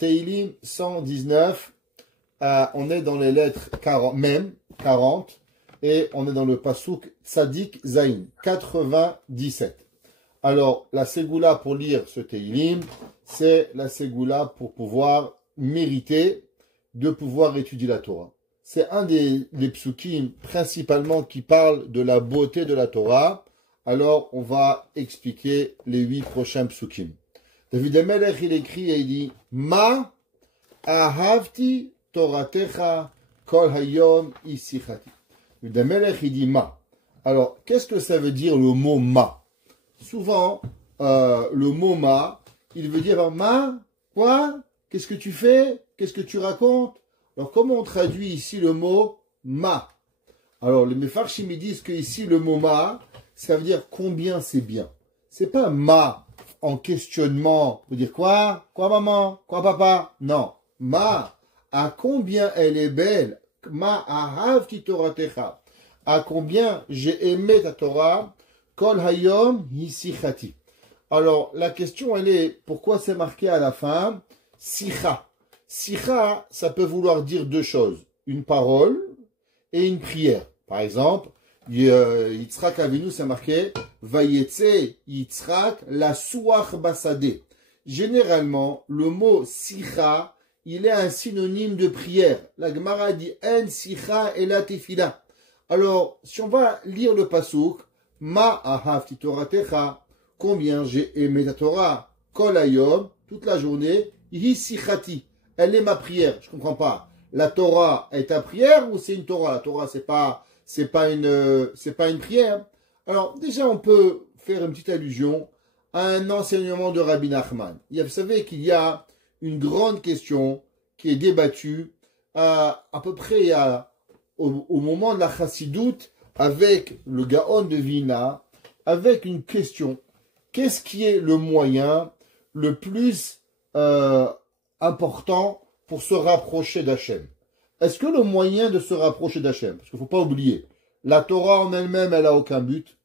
Teilim 119, on est dans les lettres 40, même 40, et on est dans le Pasuk Tzadik Zain, 97. Alors, la Ségoula pour lire ce Teilim, c'est la Ségoula pour pouvoir mériter de pouvoir étudier la Torah. C'est un des psukim principalement qui parle de la beauté de la Torah. Alors, on va expliquer les 8 prochains psukim. David Amelech, il écrit et il dit Ma ahavti toratecha kol hayom isichati. David Amelech, il dit Ma. Alors, qu'est-ce que ça veut dire le mot Ma? Souvent, le mot Ma, il veut dire Ma, quoi? Qu'est-ce que tu fais? Qu'est-ce que tu racontes? Alors, comment on traduit ici le mot Ma? Alors, les Mefarshim disent que ici, le mot Ma, ça veut dire combien c'est bien. C'est pas Ma en questionnement. Vous dire quoi? Quoi maman? Quoi papa? Non. Ma, à combien elle est belle? Ma ahavti toratecha. À combien j'ai aimé ta Torah? Kol hayom yisichati. Alors, la question, elle est, pourquoi c'est marqué à la fin? Sicha. Sicha, ça peut vouloir dire deux choses. Une parole et une prière. Par exemple, Yitzhak Avinu, c'est marqué Vayetse Yitzhak la suach basade. Généralement, le mot sicha, il est un synonyme de prière. La Gemara dit En sicha et la tefila. Alors, si on va lire le pasuk, Ma ahavti toratecha, combien j'ai aimé ta Torah, kol hayom, toute la journée, hi sichati. Elle est ma prière. Je comprends pas. La Torah est ta prière ou c'est une Torah? La Torah, c'est pas une prière. Alors, déjà, on peut faire une petite allusion à un enseignement de Rabbi Nachman. Vous savez qu'il y a une grande question qui est débattue à peu près au moment de la Chassidoute avec le Gaon de Vilna, avec une question. Qu'est-ce qui est le moyen le plus important pour se rapprocher d'Hachem? Est-ce que le moyen de se rapprocher d'Hachem, parce qu'il ne faut pas oublier, la Torah en elle-même, elle n'a aucun but,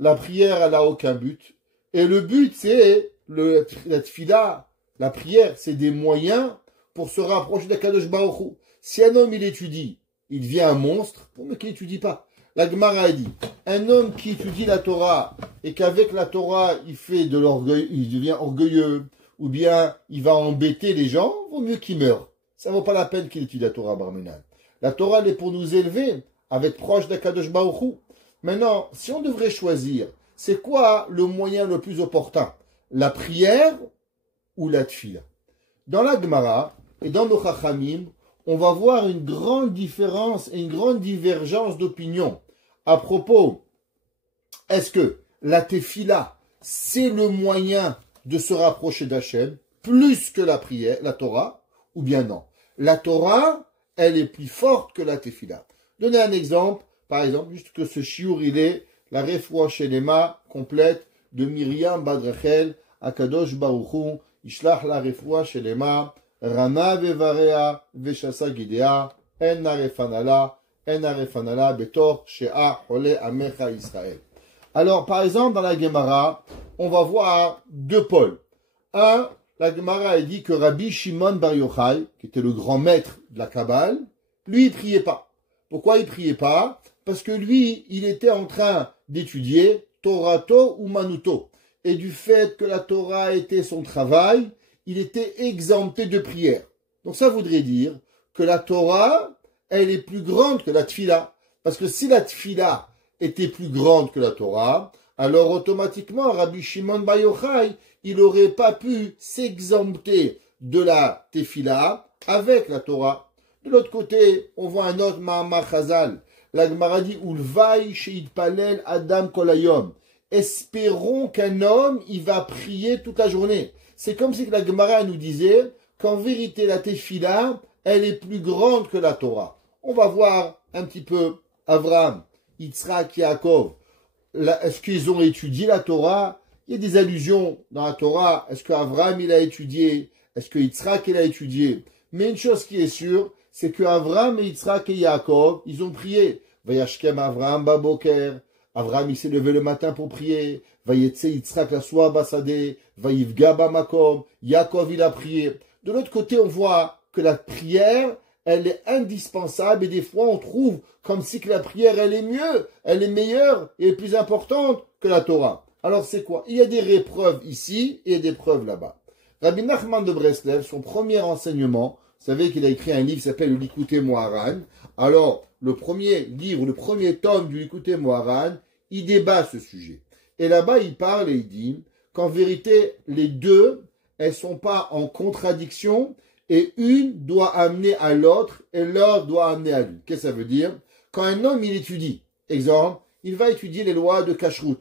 la prière, elle n'a aucun but, et le but, c'est la tfila, la prière, c'est des moyens pour se rapprocher d'Akadosh Baruch Hu. Si un homme, il étudie, il devient un monstre, mais qu'il n'étudie pas. La Gemara a dit, un homme qui étudie la Torah, et qu'avec la Torah, il fait de l'orgueil, il devient orgueilleux, ou bien il va embêter les gens, vaut mieux qu'il meure. Ça ne vaut pas la peine qu'il étudie la Torah, Barmenan. La Torah, elle est pour nous élever, avec proche d'Akadosh Baruch Hu. Maintenant, si on devrait choisir, c'est quoi le moyen le plus opportun? La prière ou la tfila? Dans la Gemara et dans nos Chachamim, on va voir une grande différence et une grande divergence d'opinion à propos, est-ce que la tefila, c'est le moyen de se rapprocher d'Hachem, plus que la prière, la Torah, ou bien non? La Torah, elle est plus forte que la tefila. Donnez un exemple, par exemple, juste que ce shiur, il est la refoua shelema complète de Myriam Badrachel, Akadosh Baruchu, Ishlach la refoua shelema, Rana vevarea, Veshasa gidea, En arefanala, betor shea hole amecha Israël. Alors, par exemple, dans la Gemara, on va voir deux pôles. Un, la Gemara a dit que Rabbi Shimon Bar Yochai, qui était le grand maître de la Kabbale, lui, il priait pas. Pourquoi il priait pas? Parce que lui, il était en train d'étudier Torato ou Manuto. Et du fait que la Torah était son travail, il était exempté de prière. Donc ça voudrait dire que la Torah, elle est plus grande que la Tfila. Parce que si la Tfila était plus grande que la Torah, alors automatiquement, Rabbi Shimon Bar Yochai, il n'aurait pas pu s'exempter de la Tefila avec la Torah. De l'autre côté, on voit un autre Mahamar Chazal. La Gemara dit Ulvaï Sheit Palel Adam Kolayom. Espérons qu'un homme, il va prier toute la journée. C'est comme si la Gemara nous disait qu'en vérité, la Tefila, elle est plus grande que la Torah. On va voir un petit peu Avraham, Yitzhak, Yaakov. Est-ce qu'ils ont étudié la Torah? Il y a des allusions dans la Torah. Est-ce qu'Avraham, il a étudié? Est-ce que Yitzhak, il a étudié? Mais une chose qui est sûre, c'est que Avraham et Yitzhak et Yaakov, ils ont prié. Vayashkem Avraham baboker. Avraham, il s'est levé le matin pour prier. Vayetse Yitzhak la soa basade. Vayivga bamakom. Yaakov, il a prié. De l'autre côté, on voit que la prière, elle est indispensable et des fois on trouve comme si que la prière, elle est mieux, elle est meilleure et plus importante que la Torah. Alors c'est quoi? Il y a des épreuves ici et des preuves là-bas. Rabbi Nachman de Breslev, son premier enseignement, vous savez qu'il a écrit un livre qui s'appelle le Likutei Moharan. Alors, le premier livre, le premier tome du Likutei Moharan, il débat ce sujet. Et là-bas, il parle et il dit qu'en vérité, les deux, elles sont pas en contradiction et une doit amener à l'autre et l'autre doit amener à l'une. Qu'est-ce que ça veut dire? Quand un homme, il étudie, exemple, il va étudier les lois de Kashrut.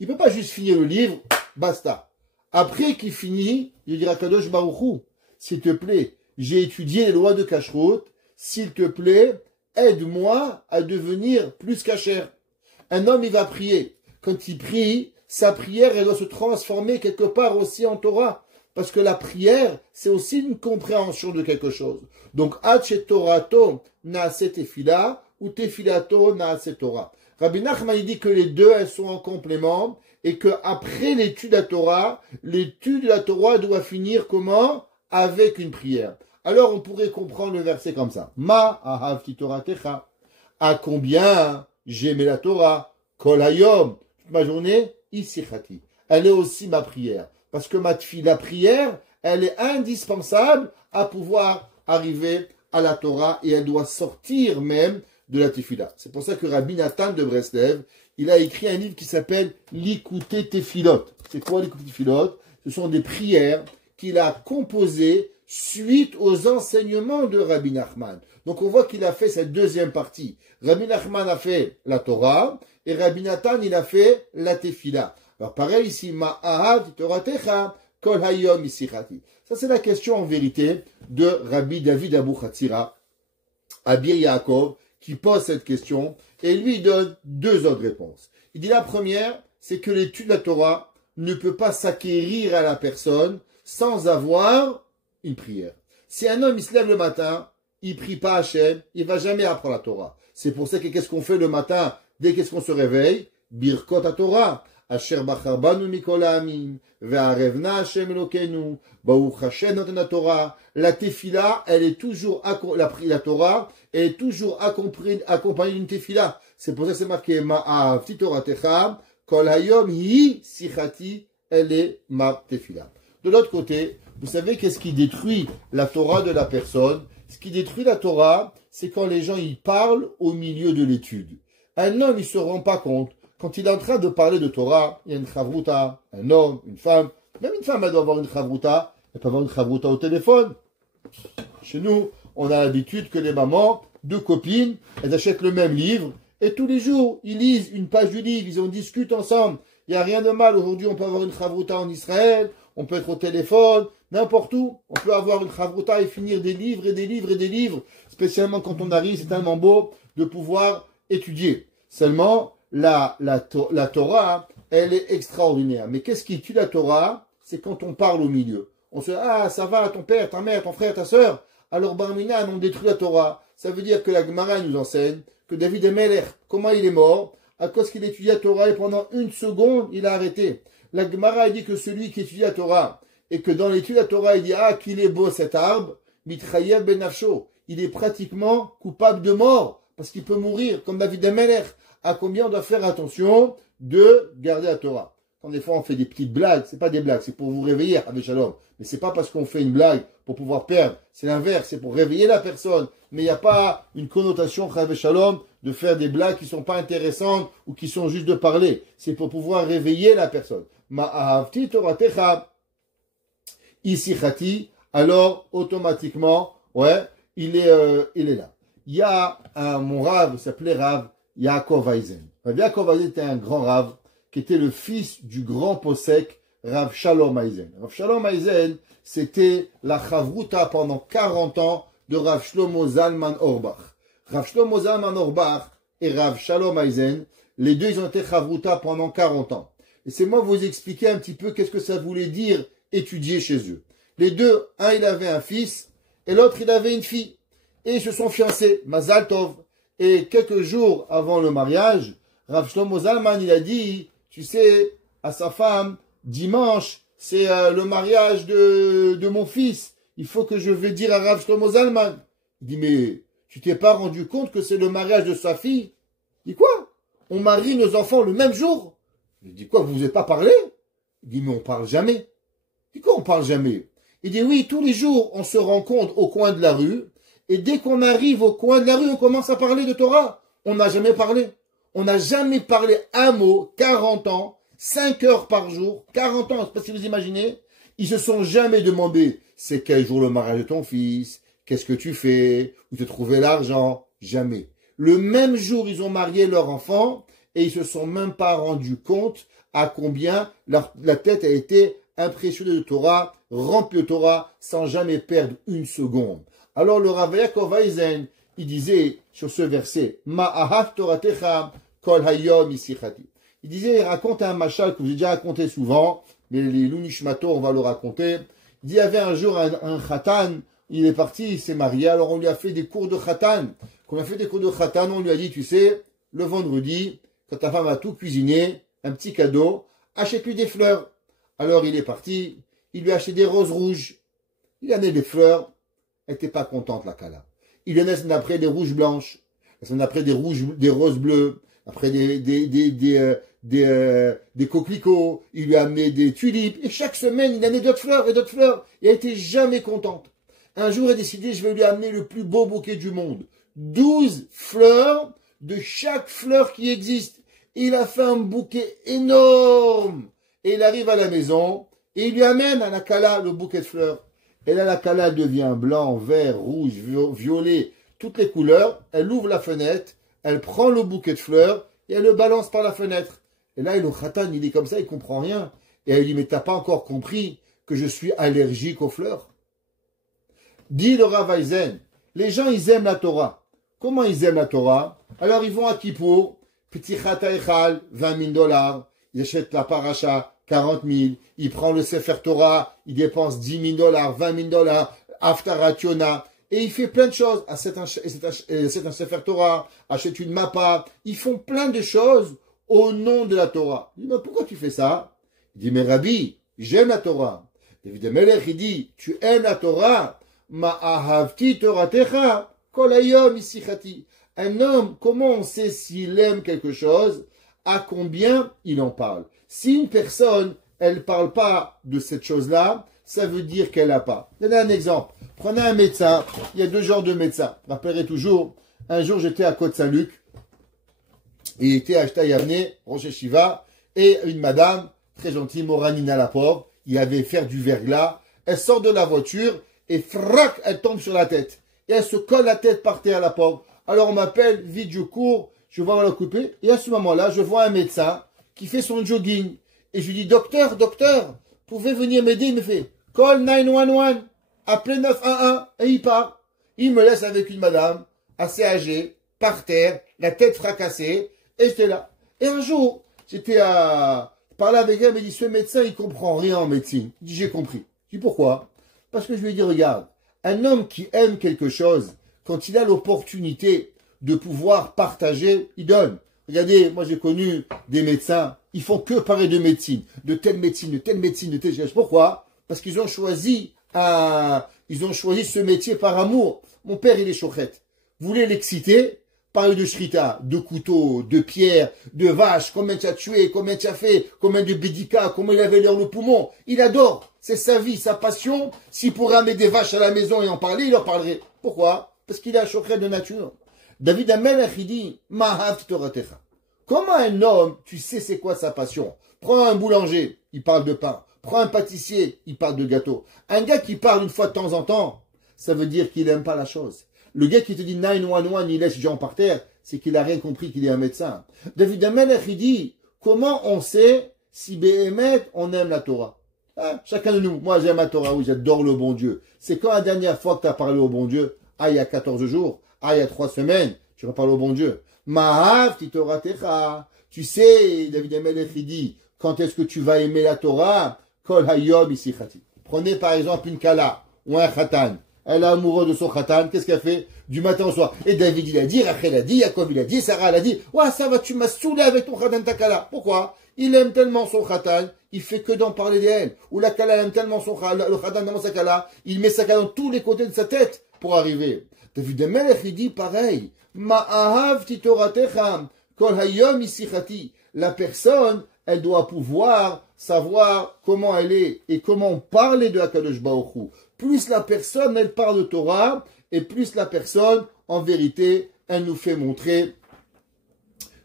Il peut pas juste finir le livre, basta. Après qu'il finit, il dira Kadosh Baruch Hu, s'il te plaît, j'ai étudié les lois de Kashrut, s'il te plaît, aide-moi à devenir plus kasher. Un homme, il va prier. Quand il prie, sa prière, elle doit se transformer quelque part aussi en Torah. Parce que la prière, c'est aussi une compréhension de quelque chose. Donc, Hache Torato naase tefila, ou tefilato naase Torah. Rabbi Nachman, il dit que les deux, elles sont en complément, et que après l'étude de la Torah, l'étude de la Torah doit finir comment? Avec une prière. Alors, on pourrait comprendre le verset comme ça. Ma ahavti Toratecha. À combien j'aimais la Torah? Kol hayom. Toute ma journée, isichati. Elle est aussi ma prière. Parce que la prière, elle est indispensable à pouvoir arriver à la Torah et elle doit sortir même de la tefila. C'est pour ça que Rabbi Nathan de Breslev, il a écrit un livre qui s'appelle Likutei Tefilot. C'est quoi Likutei Tefilot? Ce sont des prières qu'il a composées suite aux enseignements de Rabbi Nachman. Donc on voit qu'il a fait cette deuxième partie. Rabbi Nachman a fait la Torah et Rabbi Nathan, il a fait la tefila. Alors pareil ici, Ma'ahav Toratecha Kol Hayom Isichati. Ça c'est la question en vérité de Rabbi David Abou Hatzira, Abir Yaakov, qui pose cette question et lui donne deux autres réponses. Il dit la première, c'est que l'étude de la Torah ne peut pas s'acquérir à la personne sans avoir une prière. Si un homme il se lève le matin, il prie pas Hachem, il va jamais apprendre la Torah. C'est pour ça que qu'est-ce qu'on fait le matin dès qu'on se réveille? Birkot à Torah. Asher bachar banu mikol ha'amim, ve'arevna Hashem Elokeinu, Baruch Hashem noten la Torah. La tefila, elle est toujours, la Torah, elle est toujours accompagnée d'une tefila. C'est pour ça que c'est marqué, Ma'ahavti Toratecha, Kol hayom hi sichati, elle est ma tefila. De l'autre côté, vous savez qu'est-ce qui détruit la Torah de la personne? Ce qui détruit la Torah, c'est quand les gens y parlent au milieu de l'étude. Un homme, il se rend pas compte. Quand il est en train de parler de Torah, il y a une chavruta, un homme, une femme. Même une femme, elle doit avoir une chavruta. Elle peut avoir une chavruta au téléphone. Chez nous, on a l'habitude que les mamans, deux copines, elles achètent le même livre. Et tous les jours, ils lisent une page du livre, ils en discutent ensemble. Il n'y a rien de mal. Aujourd'hui, on peut avoir une chavruta en Israël. On peut être au téléphone, n'importe où. On peut avoir une chavruta et finir des livres et des livres et des livres. Spécialement quand on arrive, c'est tellement beau de pouvoir étudier. Seulement, la Torah, elle est extraordinaire. Mais qu'est-ce qui tue la Torah? C'est quand on parle au milieu. On se dit, ah, ça va, ton père, ta mère, ton frère, ta sœur. Alors, Barminan, on détruit la Torah. Ça veut dire que la Gemara nous enseigne que David Emelech, comment il est mort? À cause qu'il étudiait la Torah et pendant une seconde, il a arrêté. La Gemara dit que celui qui étudie la Torah, et que dans l'étude de la Torah, il dit, ah, qu'il est beau cet arbre, Mitrayev ben Nafsho. Il est pratiquement coupable de mort, parce qu'il peut mourir, comme David Emelech. À combien on doit faire attention de garder la Torah. Quand des fois on fait des petites blagues, c'est pas des blagues, c'est pour vous réveiller, avec Shalom. Mais c'est pas parce qu'on fait une blague pour pouvoir perdre. C'est l'inverse, c'est pour réveiller la personne. Mais il n'y a pas une connotation, avec Shalom, de faire des blagues qui sont pas intéressantes ou qui sont juste de parler. C'est pour pouvoir réveiller la personne. Ma'ahavti Toratecha isichati, alors automatiquement, ouais, il est là. Il y a mon Rav, il s'appelait Rav Yaakov Eisen. Rav Yaakov Eisen était un grand Rav qui était le fils du grand possèque Rav Shalom Eisen. Rav Shalom Eisen, c'était la chavruta pendant 40 ans de Rav Shlomo Zalman Auerbach. Rav Shlomo Zalman Auerbach et Rav Shalom Eisen, les deux, ils ont été chavruta pendant 40 ans. Et c'est moi vous expliquer un petit peu qu'est-ce que ça voulait dire étudier chez eux. Les deux, un il avait un fils et l'autre il avait une fille. Et ils se sont fiancés, Mazal Tov. Et quelques jours avant le mariage, Rav Shlomo Zalman, il a dit, tu sais, à sa femme, dimanche, c'est le mariage de mon fils. il faut que je vais dire à Rav Shlomo Zalman. Il dit, mais tu t'es pas rendu compte que c'est le mariage de sa fille? Il dit, quoi? On marie nos enfants le même jour? Il dit, quoi, vous vous êtes pas parlé? Il dit, mais on parle jamais. Il dit, quoi, on parle jamais? Il dit, oui, tous les jours, on se rencontre au coin de la rue, et dès qu'on arrive au coin de la rue, on commence à parler de Torah. On n'a jamais parlé. On n'a jamais parlé un mot, 40 ans, 5 heures par jour, 40 ans, je ne sais pas si vous imaginez. Ils se sont jamais demandé, c'est quel jour le mariage de ton fils? Qu'est-ce que tu fais? Où tu as trouvé l'argent? Jamais. Le même jour, ils ont marié leur enfant, et ils se sont même pas rendus compte à combien la tête a été impressionnée de Torah, remplie de Torah, sans jamais perdre une seconde. Alors le Rav Yaakov Eisen, il disait sur ce verset, Ma'ahav Toratecha kol hayom isichati. Il disait, il raconte un machal que j'ai déjà raconté souvent, mais les Lunishmato, on va le raconter. Il dit, il y avait un jour un khatan, il est parti, il s'est marié, alors on lui a fait des cours de khatan. Quand on a fait des cours de khatan, on lui a dit, tu sais, le vendredi, quand ta femme a tout cuisiné, un petit cadeau, achète-lui des fleurs. Alors il est parti, il lui a acheté des roses rouges. Il a amené des fleurs, elle n'était pas contente la Kala. Il en a la semaine d'après des rouges blanches, la semaine d'après des roses bleues, après des coquelicots, il lui a amené des tulipes, et chaque semaine il a amené d'autres fleurs et d'autres fleurs, et elle n'était jamais contente. Un jour elle a décidé, je vais lui amener le plus beau bouquet du monde. 12 fleurs de chaque fleur qui existe. Il a fait un bouquet énorme. Et il arrive à la maison, et il lui amène à la Kala le bouquet de fleurs. Et là, la Kala devient blanc, vert, rouge, violet, toutes les couleurs. Elle ouvre la fenêtre, elle prend le bouquet de fleurs, et elle le balance par la fenêtre. Et là, le khatan, il est comme ça, il comprend rien. Et elle dit, mais t'as pas encore compris que je suis allergique aux fleurs? Dit le Rav Eisen, les gens, ils aiment la Torah. Comment ils aiment la Torah? Alors, ils vont à Kippour, petit khataïchal, 20 000 $. Ils achètent la paracha, 40 000. Il prend le Sefer Torah, il dépense 10 000 $, 20 000 $, Haftarat Yona. Et il fait plein de choses. Achète un Sefer Torah, achète une mappa. Ils font plein de choses au nom de la Torah. Il dit, mais pourquoi tu fais ça? Il dit, mais Rabbi, j'aime la Torah. David Melech, il dit, tu aimes la Torah? Ma'ahavti Toratecha, kol hayom isichati. Un homme, comment on sait s'il aime quelque chose? À combien il en parle? Si une personne, elle parle pas de cette chose-là, ça veut dire qu'elle n'a pas. Je donne un exemple. Prenez un médecin. Il y a 2 genres de médecins. Rappelez toujours, un jour j'étais à Côte-Saint-Luc. Il était à Yavne, Rosh Shiva, et une madame, très gentille, Moranina la pauvre, il avait fait du verglas. Elle sort de la voiture et frac, elle tombe sur la tête. Et elle se colle la tête par terre, la pauvre. Alors on m'appelle, vite je cours, je vois la couper. Et à ce moment-là, je vois un médecin qui fait son jogging. Et je lui dis, docteur, pouvez venir m'aider? Il me fait, call 911, appelez 911, et il part. Il me laisse avec une madame, assez âgée, par terre, la tête fracassée, et j'étais là. Et un jour, j'étais à parler avec elle, elle me dit, ce médecin, il comprend rien en médecine. Je dis, j'ai compris. Je dis, pourquoi? Parce que je lui ai dit, regarde, un homme qui aime quelque chose, quand il a l'opportunité de pouvoir partager, il donne. Regardez, moi j'ai connu des médecins, ils font que parler de médecine, de telle médecine, de telle médecine, de telle chose. Pourquoi? Parce qu'ils ont choisi ce métier par amour. Mon père, il est chouchette. Vous voulez l'exciter? Parler de shrita, de couteaux, de pierres, de vaches, combien tu as tué, combien tu as fait, combien de bédicats, comment il avait l'air le poumon. Il adore. C'est sa vie, sa passion. S'il pourrait amener des vaches à la maison et en parler, il en parlerait. Pourquoi? Parce qu'il est un chouchet de nature. David Amelech, il dit, Mahav Toratecha. Comment un homme, tu sais c'est quoi sa passion? Prends un boulanger, il parle de pain. Prends un pâtissier, il parle de gâteau. Un gars qui parle une fois de temps en temps, ça veut dire qu'il n'aime pas la chose. Le gars qui te dit 911, il laisse les gens par terre, c'est qu'il n'a rien compris qu'il est un médecin. David Amelech, il dit, comment on sait si Béhémet, on aime la Torah? Hein? Chacun de nous, moi j'aime la Torah, oui, j'adore le bon Dieu. C'est quand la dernière fois que tu as parlé au bon Dieu? Ah, il y a 14 jours. Ah, il y a 3 semaines. Tu vas parler au bon Dieu. Ma'av ti Toratecha. Tu sais, David Amelech, il dit, quand est-ce que tu vas aimer la Torah? Kol hayom isichati. Prenez par exemple une kala ou un khatan. elle est amoureuse de son khatan, qu'est-ce qu'elle fait du matin au soir? Et David il a dit, Rachel a dit, Yaakov il a dit, Sarah elle a dit, ouais ça va, tu m'as saoulé avec ton khatan takala. Pourquoi? Il aime tellement son khatan, il fait que d'en parler d'elle. Ou la kala aime tellement le khatan dans sa kala, il met sa kala dans tous les côtés de sa tête pour arriver. David Amelech il dit pareil, Ma'ahavti toratecha, kol hayom isichati. La personne, elle doit pouvoir savoir comment elle est et comment parler de Hakadosh Baruch Hu. Plus la personne, elle parle de Torah, et plus la personne, en vérité, elle nous fait montrer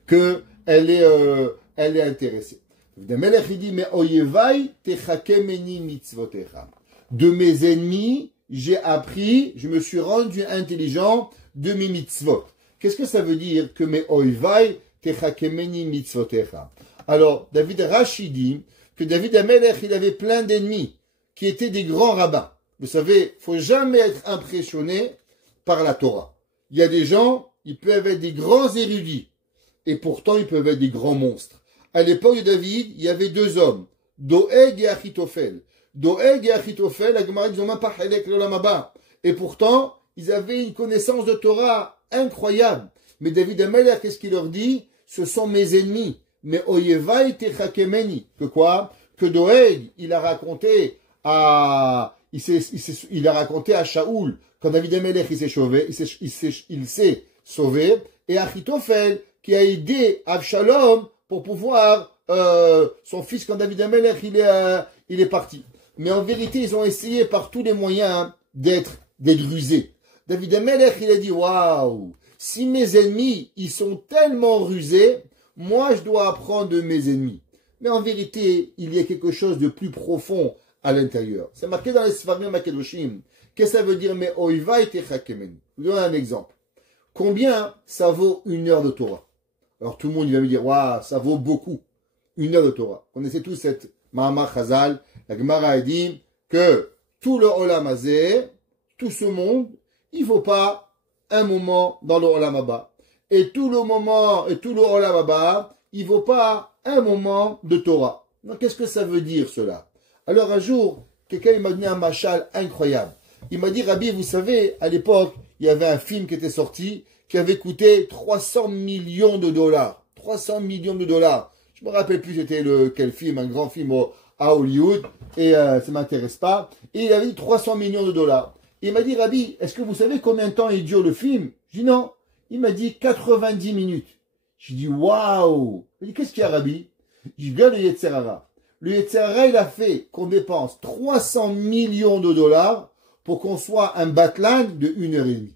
que elle est intéressée. Melech il dit, mais oyevai techakemeni mitzvotecha. De mes ennemis, j'ai appris, je me suis rendu intelligent de mes mitzvot. Qu'est-ce que ça veut dire que mes oyevai techakemeni mitzvotecha? Alors, David Rashi dit que David Amelech, il avait plein d'ennemis qui étaient des grands rabbins. Vous savez, il faut jamais être impressionné par la Torah. Il y a des gens, ils peuvent être des grands érudits, et pourtant ils peuvent être des grands monstres. À l'époque de David, il y avait deux hommes, Doeg et Achitophel. Doeg et Achitophel, la Gemara, ils n'ont même pas halek l'olam haba. Et pourtant, ils avaient une connaissance de Torah incroyable. Mais David Amelech, qu'est-ce qu'il leur dit? Ce sont mes ennemis. Mais Oyevai techakemeni. Que quoi? Que Doeg, il a raconté à Shaoul, quand David Amelech il s'est sauvé, et Achitophel qui a aidé Avshalom pour pouvoir son fils quand David Amelech il est parti. Mais en vérité, ils ont essayé par tous les moyens d'être rusés. David Amelech il a dit waouh, si mes ennemis ils sont tellement rusés, moi je dois apprendre de mes ennemis. Mais en vérité, il y a quelque chose de plus profond à l'intérieur. C'est marqué dans les Sfarim Makedoshim. Qu'est-ce que ça veut dire? Mais oivai techakemen. Je vous donne un exemple. Combien ça vaut une heure de Torah? Alors tout le monde il va me dire, waouh, ça vaut beaucoup. Une heure de Torah. On connaissez tous cette Mahamar Chazal. La Gemara a dit que tout le Olam Hazeh, tout ce monde, il ne faut pas un moment dans le Olam Haba. Et tout le Olam Haba, il ne vaut pas un moment de Torah. Donc qu'est-ce que ça veut dire cela? Alors un jour, quelqu'un m'a donné un machal incroyable. Il m'a dit, Rabbi, vous savez, à l'époque, il y avait un film qui était sorti, qui avait coûté 300 millions de dollars. 300 millions de dollars. Je me rappelle plus c'était quel film, un grand film à Hollywood, et ça ne m'intéresse pas. Et il avait dit 300 millions de dollars. Et il m'a dit, Rabbi, est-ce que vous savez combien de temps il dure le film? Je dis non. Il m'a dit 90 minutes. Je dis, waouh! Il dit, qu'est-ce qu'il y a, Rabbi? Je regarde le Yetzer Hara. Le Yetzer Hara, il a fait qu'on dépense 300 millions de dollars pour qu'on soit un batlan de 1h30.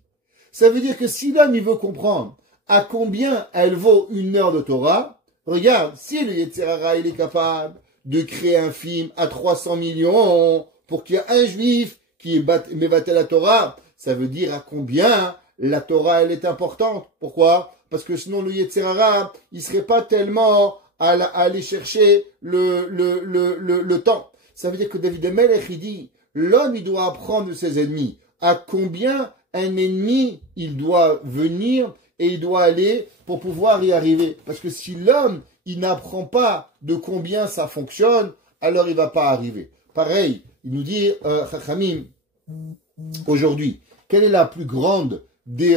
Ça veut dire que si l'homme, il veut comprendre à combien elle vaut une heure de Torah, regarde, si le Yetzer Hara, il est capable de créer un film à 300 millions pour qu'il y ait un juif qui mébatte la Torah, ça veut dire à combien la Torah, elle est importante. Pourquoi? Parce que sinon, le Yetzer Hara, il serait pas tellement à aller chercher le temps. Ça veut dire que David Amelech, il dit, l'homme, il doit apprendre de ses ennemis. À combien un ennemi, il doit venir et il doit aller pour pouvoir y arriver. Parce que si l'homme, il n'apprend pas de combien ça fonctionne, alors il va pas arriver. Pareil, il nous dit, Chachamim, aujourd'hui, quelle est la plus grande des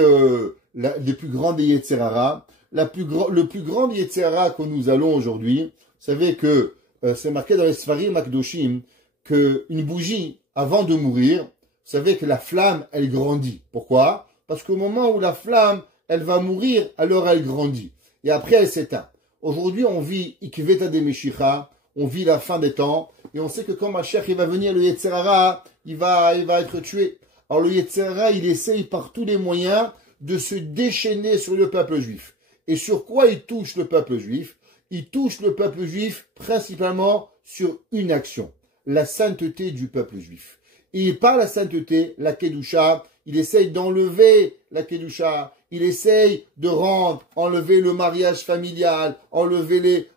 plus grandes des Yetzer Hara? Le plus grand Yetzer Hara que nous allons aujourd'hui, vous savez que c'est marqué dans les Sfarim Akdoshim qu'une bougie, avant de mourir, vous savez que la flamme, elle grandit. Pourquoi? Parce qu'au moment où la flamme, elle va mourir, alors elle grandit. Et après, elle s'éteint. Aujourd'hui, on vit Ikveta de Meshicha, on vit la fin des temps, et on sait que quand Mashiach il va venir, le Yetzer Hara, il va être tué. Alors le Yetzer Hara, il essaye par tous les moyens de se déchaîner sur le peuple juif. Et sur quoi il touche le peuple juif? Il touche le peuple juif principalement sur une action, la sainteté du peuple juif. Et par la sainteté, la Kedusha, il essaye d'enlever la Kedusha, il essaye de enlever le mariage familial, enlever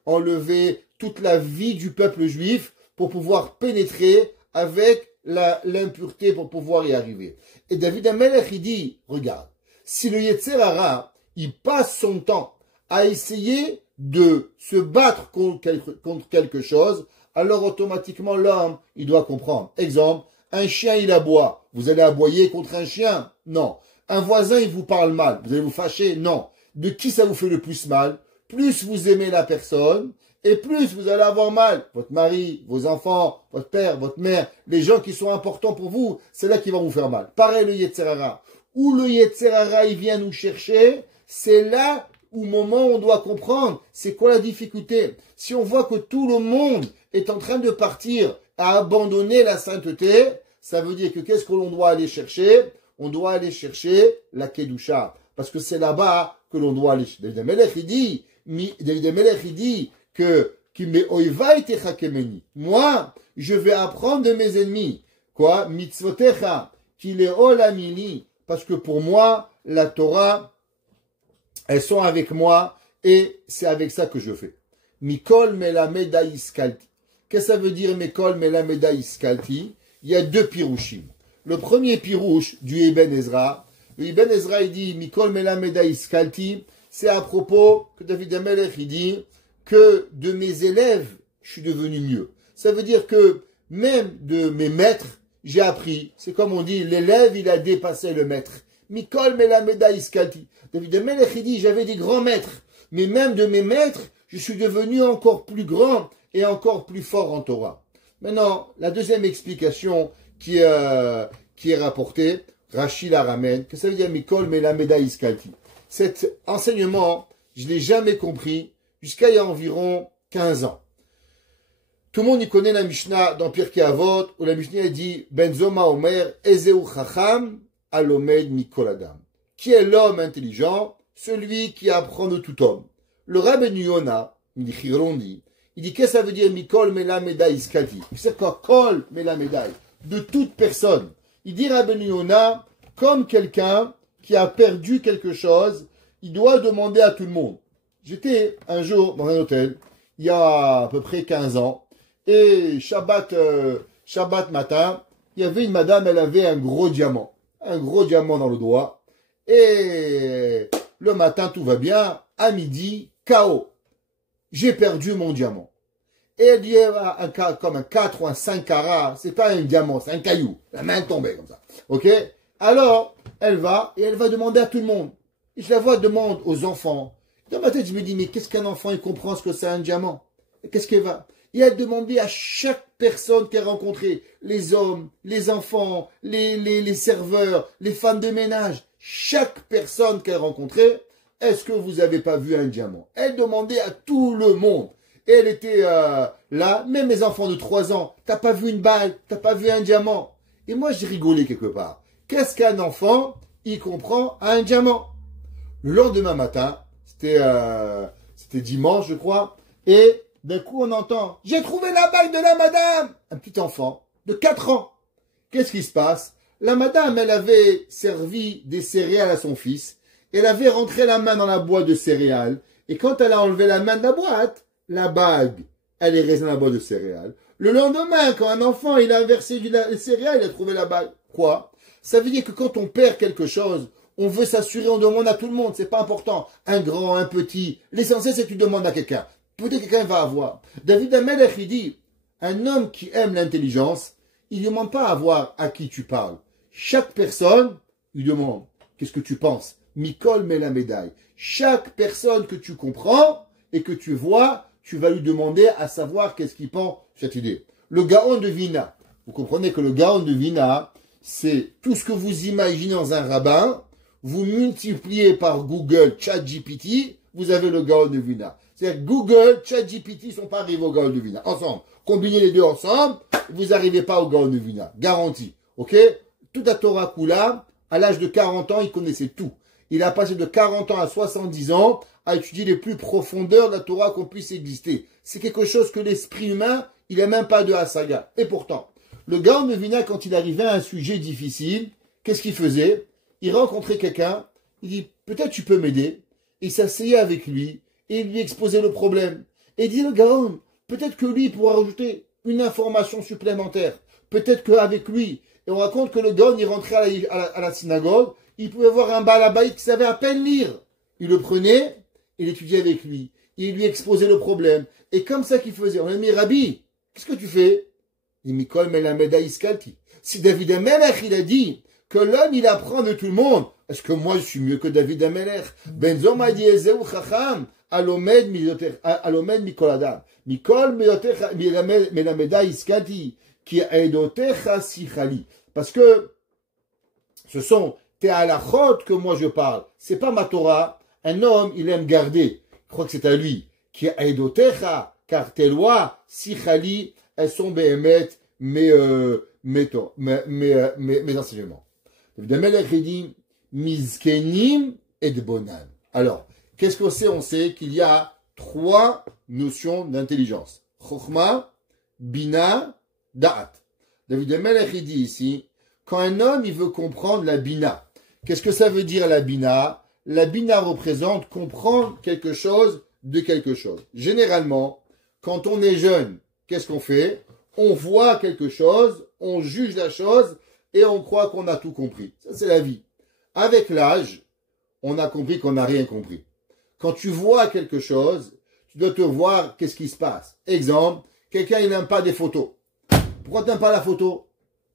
toute la vie du peuple juif pour pouvoir pénétrer avec l'impureté pour pouvoir y arriver. Et David Amelech, il dit, regarde, si le Yetzer Hara, il passe son temps à essayer de se battre contre quelque chose, alors automatiquement l'homme, il doit comprendre. Exemple, Un chien, il aboie. Vous allez aboyer contre un chien? Non. Un voisin, il vous parle mal. Vous allez vous fâcher? Non. De qui ça vous fait le plus mal? Plus vous aimez la personne, et plus vous allez avoir mal. Votre mari, vos enfants, votre père, votre mère, les gens qui sont importants pour vous, c'est là qui vont vous faire mal. Pareil le Yetzer Hara. Où le Yetzer Hara, il vient nous chercher, c'est là au moment où on doit comprendre c'est quoi la difficulté. Si on voit que tout le monde est en train de partir à abandonner la sainteté, ça veut dire que qu'est-ce que l'on doit aller chercher? On doit aller chercher la Kedusha. Parce que c'est là-bas que l'on doit aller chercher. David Amelech, il dit que moi, je vais apprendre de mes ennemis. Quoi? Mitzvotecha, kileolamili. Parce que pour moi, la Torah, elles sont avec moi et c'est avec ça que je fais. Mikol melameda iskalti. Qu'est-ce que ça veut dire Mikol melameda iskalti? Il y a deux pirouchim. Le premier pirouche du Ibn Ezra, le Ibn Ezra il dit Mikol melameda iskalti, c'est à propos que David Amelech il dit que de mes élèves, je suis devenu mieux. Ça veut dire que même de mes maîtres, j'ai appris. C'est comme on dit, l'élève il a dépassé le maître. Mikol melameda iskalti. David Amelech il dit j'avais des grands maîtres, mais même de mes maîtres, je suis devenu encore plus grand et encore plus fort en Torah. Maintenant, la deuxième explication qui est rapportée, Rashi la ramène, que ça veut dire Mikol melameda iskalti. Cet enseignement, je ne l'ai jamais compris jusqu'à il y a environ 15 ans. Tout le monde y connaît la Mishnah dans Pirkei Avot, où la Mishnah dit Benzoma Omer, Ezeu Chacham, Alomed Mikol Adam. Qui est l'homme intelligent? Celui qui apprend de tout homme. Le Rabbi Yona, il dit qu'est-ce que ça veut dire Mikol Melameda Iskati? C'est quoi Kol Melameda? De toute personne. Il dit Rabbi Yona, comme quelqu'un qui a perdu quelque chose, il doit demander à tout le monde. J'étais un jour dans un hôtel, il y a à peu près 15 ans, et Shabbat matin, il y avait une madame, elle avait un gros diamant dans le doigt, et le matin tout va bien, à midi, KO. J'ai perdu mon diamant. Et elle dit, comme un 4 ou un 5 carats, c'est pas un diamant, c'est un caillou. La main tombée comme ça. Ok? Alors, elle va demander à tout le monde. Et je la vois demander aux enfants. Dans ma tête, je me dis, mais qu'est-ce qu'un enfant, il comprend ce que c'est un diamant? Et qu'est-ce qu'elle va? Et elle demandait à chaque personne qu'elle rencontrait, les hommes, les enfants, les serveurs, les femmes de ménage, chaque personne qu'elle rencontrait, est-ce que vous n'avez pas vu un diamant? Elle demandait à tout le monde. Et elle était là, même mes enfants de 3 ans, t'as pas vu une balle, t'as pas vu un diamant. Et moi, j'ai rigolé quelque part. Qu'est-ce qu'un enfant, il comprend à un diamant? Le lendemain matin, c'était dimanche, je crois, et d'un coup, on entend « J'ai trouvé la bague de la madame !» Un petit enfant de 4 ans. Qu'est-ce qui se passe? La madame, elle avait servi des céréales à son fils. Elle avait rentré la main dans la boîte de céréales. Et quand elle a enlevé la main de la boîte, la bague, elle est restée dans la boîte de céréales. Le lendemain, quand un enfant, il a versé les céréales, il a trouvé la bague. Quoi? Ça veut dire que quand on perd quelque chose, on veut s'assurer, on demande à tout le monde. C'est pas important. Un grand, un petit. L'essentiel, c'est que tu demandes à quelqu'un. Peut-être quelqu'un va avoir. David Amelech, il dit, un homme qui aime l'intelligence, il ne demande pas à voir à qui tu parles. Chaque personne, il demande, qu'est-ce que tu penses? Mikol met la médaille. Chaque personne que tu comprends et que tu vois, tu vas lui demander à savoir qu'est-ce qu'il pense cette idée. Le Gaon de Vina. Vous comprenez que le Gaon de Vina, c'est tout ce que vous imaginez dans un rabbin, vous multipliez par Google, ChatGPT, vous avez le Gaon de Vina. C'est-à-dire Google, ChatGPT ne sont pas arrivés au Gaon de Vina. Ensemble. Combinez les deux ensemble, vous n'arrivez pas au Gaon de Vina. Garantie. Ok? Tout à Torah Kula, à l'âge de 40 ans, il connaissait tout. Il a passé de 40 ans à 70 ans à étudier les plus profondeurs de la Torah qu'on puisse exister. C'est quelque chose que l'esprit humain, il n'a même pas de Hasaga. Et pourtant, le Gaon de Vina, quand il arrivait à un sujet difficile, qu'est-ce qu'il faisait? Il rencontrait quelqu'un, il dit, peut-être tu peux m'aider. Il s'asseyait avec lui, et il lui exposait le problème. Et il dit, le Gaon, peut-être que lui pourra rajouter une information supplémentaire. Peut-être qu'avec lui, et on raconte que le Gaon, il rentrait à la synagogue, il pouvait voir un Balabaït qui savait à peine lire. Il le prenait, il étudiait avec lui. Il lui exposait le problème. Et comme ça qu'il faisait, on a dit, Rabbi, qu'est-ce que tu fais? Il dit, Mikol Melameda Iskalti. Si David Amelech, il a dit que l'homme, il apprend de tout le monde, est-ce que moi, je suis mieux que David Amelech? Benzom a dit, Ezeu chacham, alomed mikol adam. Mikol melameda iskati, ki aidotecha sichali. Parce que ce sont tes halachot que moi je parle. C'est pas ma Torah. Un homme, il aime garder. Je crois que c'est à lui. Qui aidotecha, car tes lois, sichali, elles sont béhémet, mes enseignements. David Amelech, il dit, mizkenim et bonan. Alors, qu'est-ce qu'on sait? On sait qu'il y a 3 notions d'intelligence. Chokhma, bina, da'at. David Amelech, il dit ici, quand un homme, il veut comprendre la bina, qu'est-ce que ça veut dire la bina? La bina représente comprendre quelque chose de quelque chose. Généralement, quand on est jeune, qu'est-ce qu'on fait? On voit quelque chose, on juge la chose et on croit qu'on a tout compris. Ça, c'est la vie. Avec l'âge, on a compris qu'on n'a rien compris. Quand tu vois quelque chose, tu dois te voir qu'est-ce qui se passe. Exemple, quelqu'un il n'aime pas des photos. Pourquoi tu n'aimes pas la photo?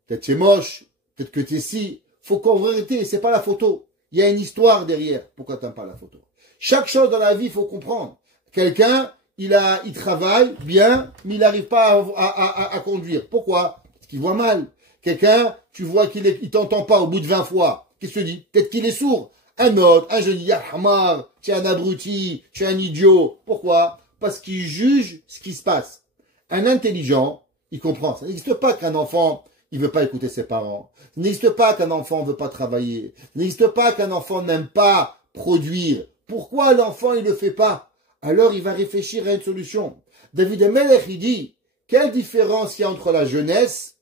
Peut-être c'est moche, peut-être que tu es si. Faut qu'en vérité, c'est pas la photo. Il y a une histoire derrière. Pourquoi tu n'aimes pas la photo? Chaque chose dans la vie, il faut comprendre. Quelqu'un, il travaille bien, mais il n'arrive pas à conduire. Pourquoi? Parce qu'il voit mal. Quelqu'un, tu vois qu'il t'entend pas au bout de 20 fois. Qu'est-ce que tu dis? Peut-être qu'il est sourd. Un autre, un jeune, Yahmar, tu es un abruti, tu es un idiot. Pourquoi? Parce qu'il juge ce qui se passe. Un intelligent, il comprend. Ça n'existe pas qu'un enfant, il veut pas écouter ses parents. Ça n'existe pas qu'un enfant veut pas travailler. Ça n'existe pas qu'un enfant n'aime pas produire. Pourquoi l'enfant, il le fait pas? Alors, il va réfléchir à une solution. David Amelech, il dit, quelle différence il y a entre la jeunesse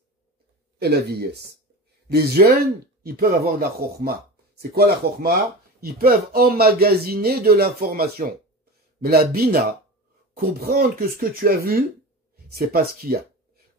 et la vieillesse? Les jeunes, ils peuvent avoir de la chokhma. C'est quoi la chokhma? Ils peuvent emmagasiner de l'information. Mais la bina, comprendre que ce que tu as vu, c'est pas ce qu'il y a.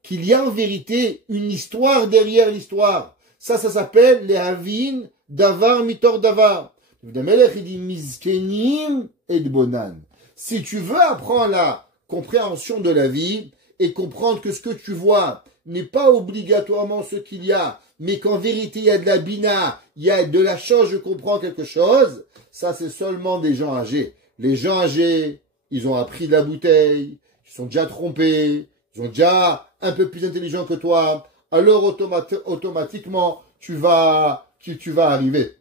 Qu'il y a en vérité une histoire derrière l'histoire. Ça s'appelle les havin davar mitor davar. Il dit mizkenim et bonan. Si tu veux apprendre la compréhension de la vie et comprendre que ce que tu vois n'est pas obligatoirement ce qu'il y a, mais qu'en vérité il y a de la bina, il y a de la chose, je comprends quelque chose, ça c'est seulement des gens âgés. Les gens âgés, ils ont appris de la bouteille, ils sont déjà trompés, ils sont déjà un peu plus intelligents que toi, alors automatiquement tu vas arriver.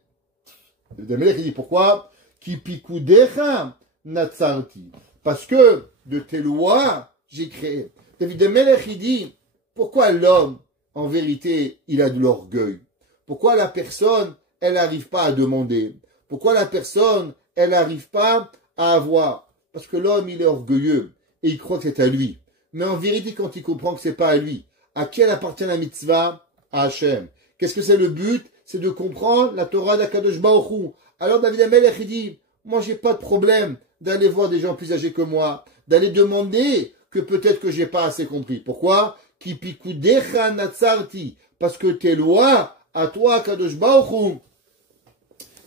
Le Melech il dit pourquoi? Ki pikudecha natsarti. Parce que de tes lois, j'ai créé. David Amelech il dit pourquoi l'homme, en vérité, il a de l'orgueil? Pourquoi la personne, elle n'arrive pas à demander? Pourquoi la personne, elle n'arrive pas à avoir? Parce que l'homme, il est orgueilleux et il croit que c'est à lui. Mais en vérité, quand il comprend que c'est pas à lui, à qui elle appartient la mitzvah? À Hachem. Qu'est-ce que c'est le but? C'est de comprendre la Torah d'Akadosh Baruch Hu. Alors David Amelech, il dit, moi, j'ai pas de problème d'aller voir des gens plus âgés que moi, d'aller demander que peut-être que j'ai pas assez compris. Pourquoi? Ki pikudecha natsarti. Parce que tes lois, à toi, Kadosh Baruch Hu,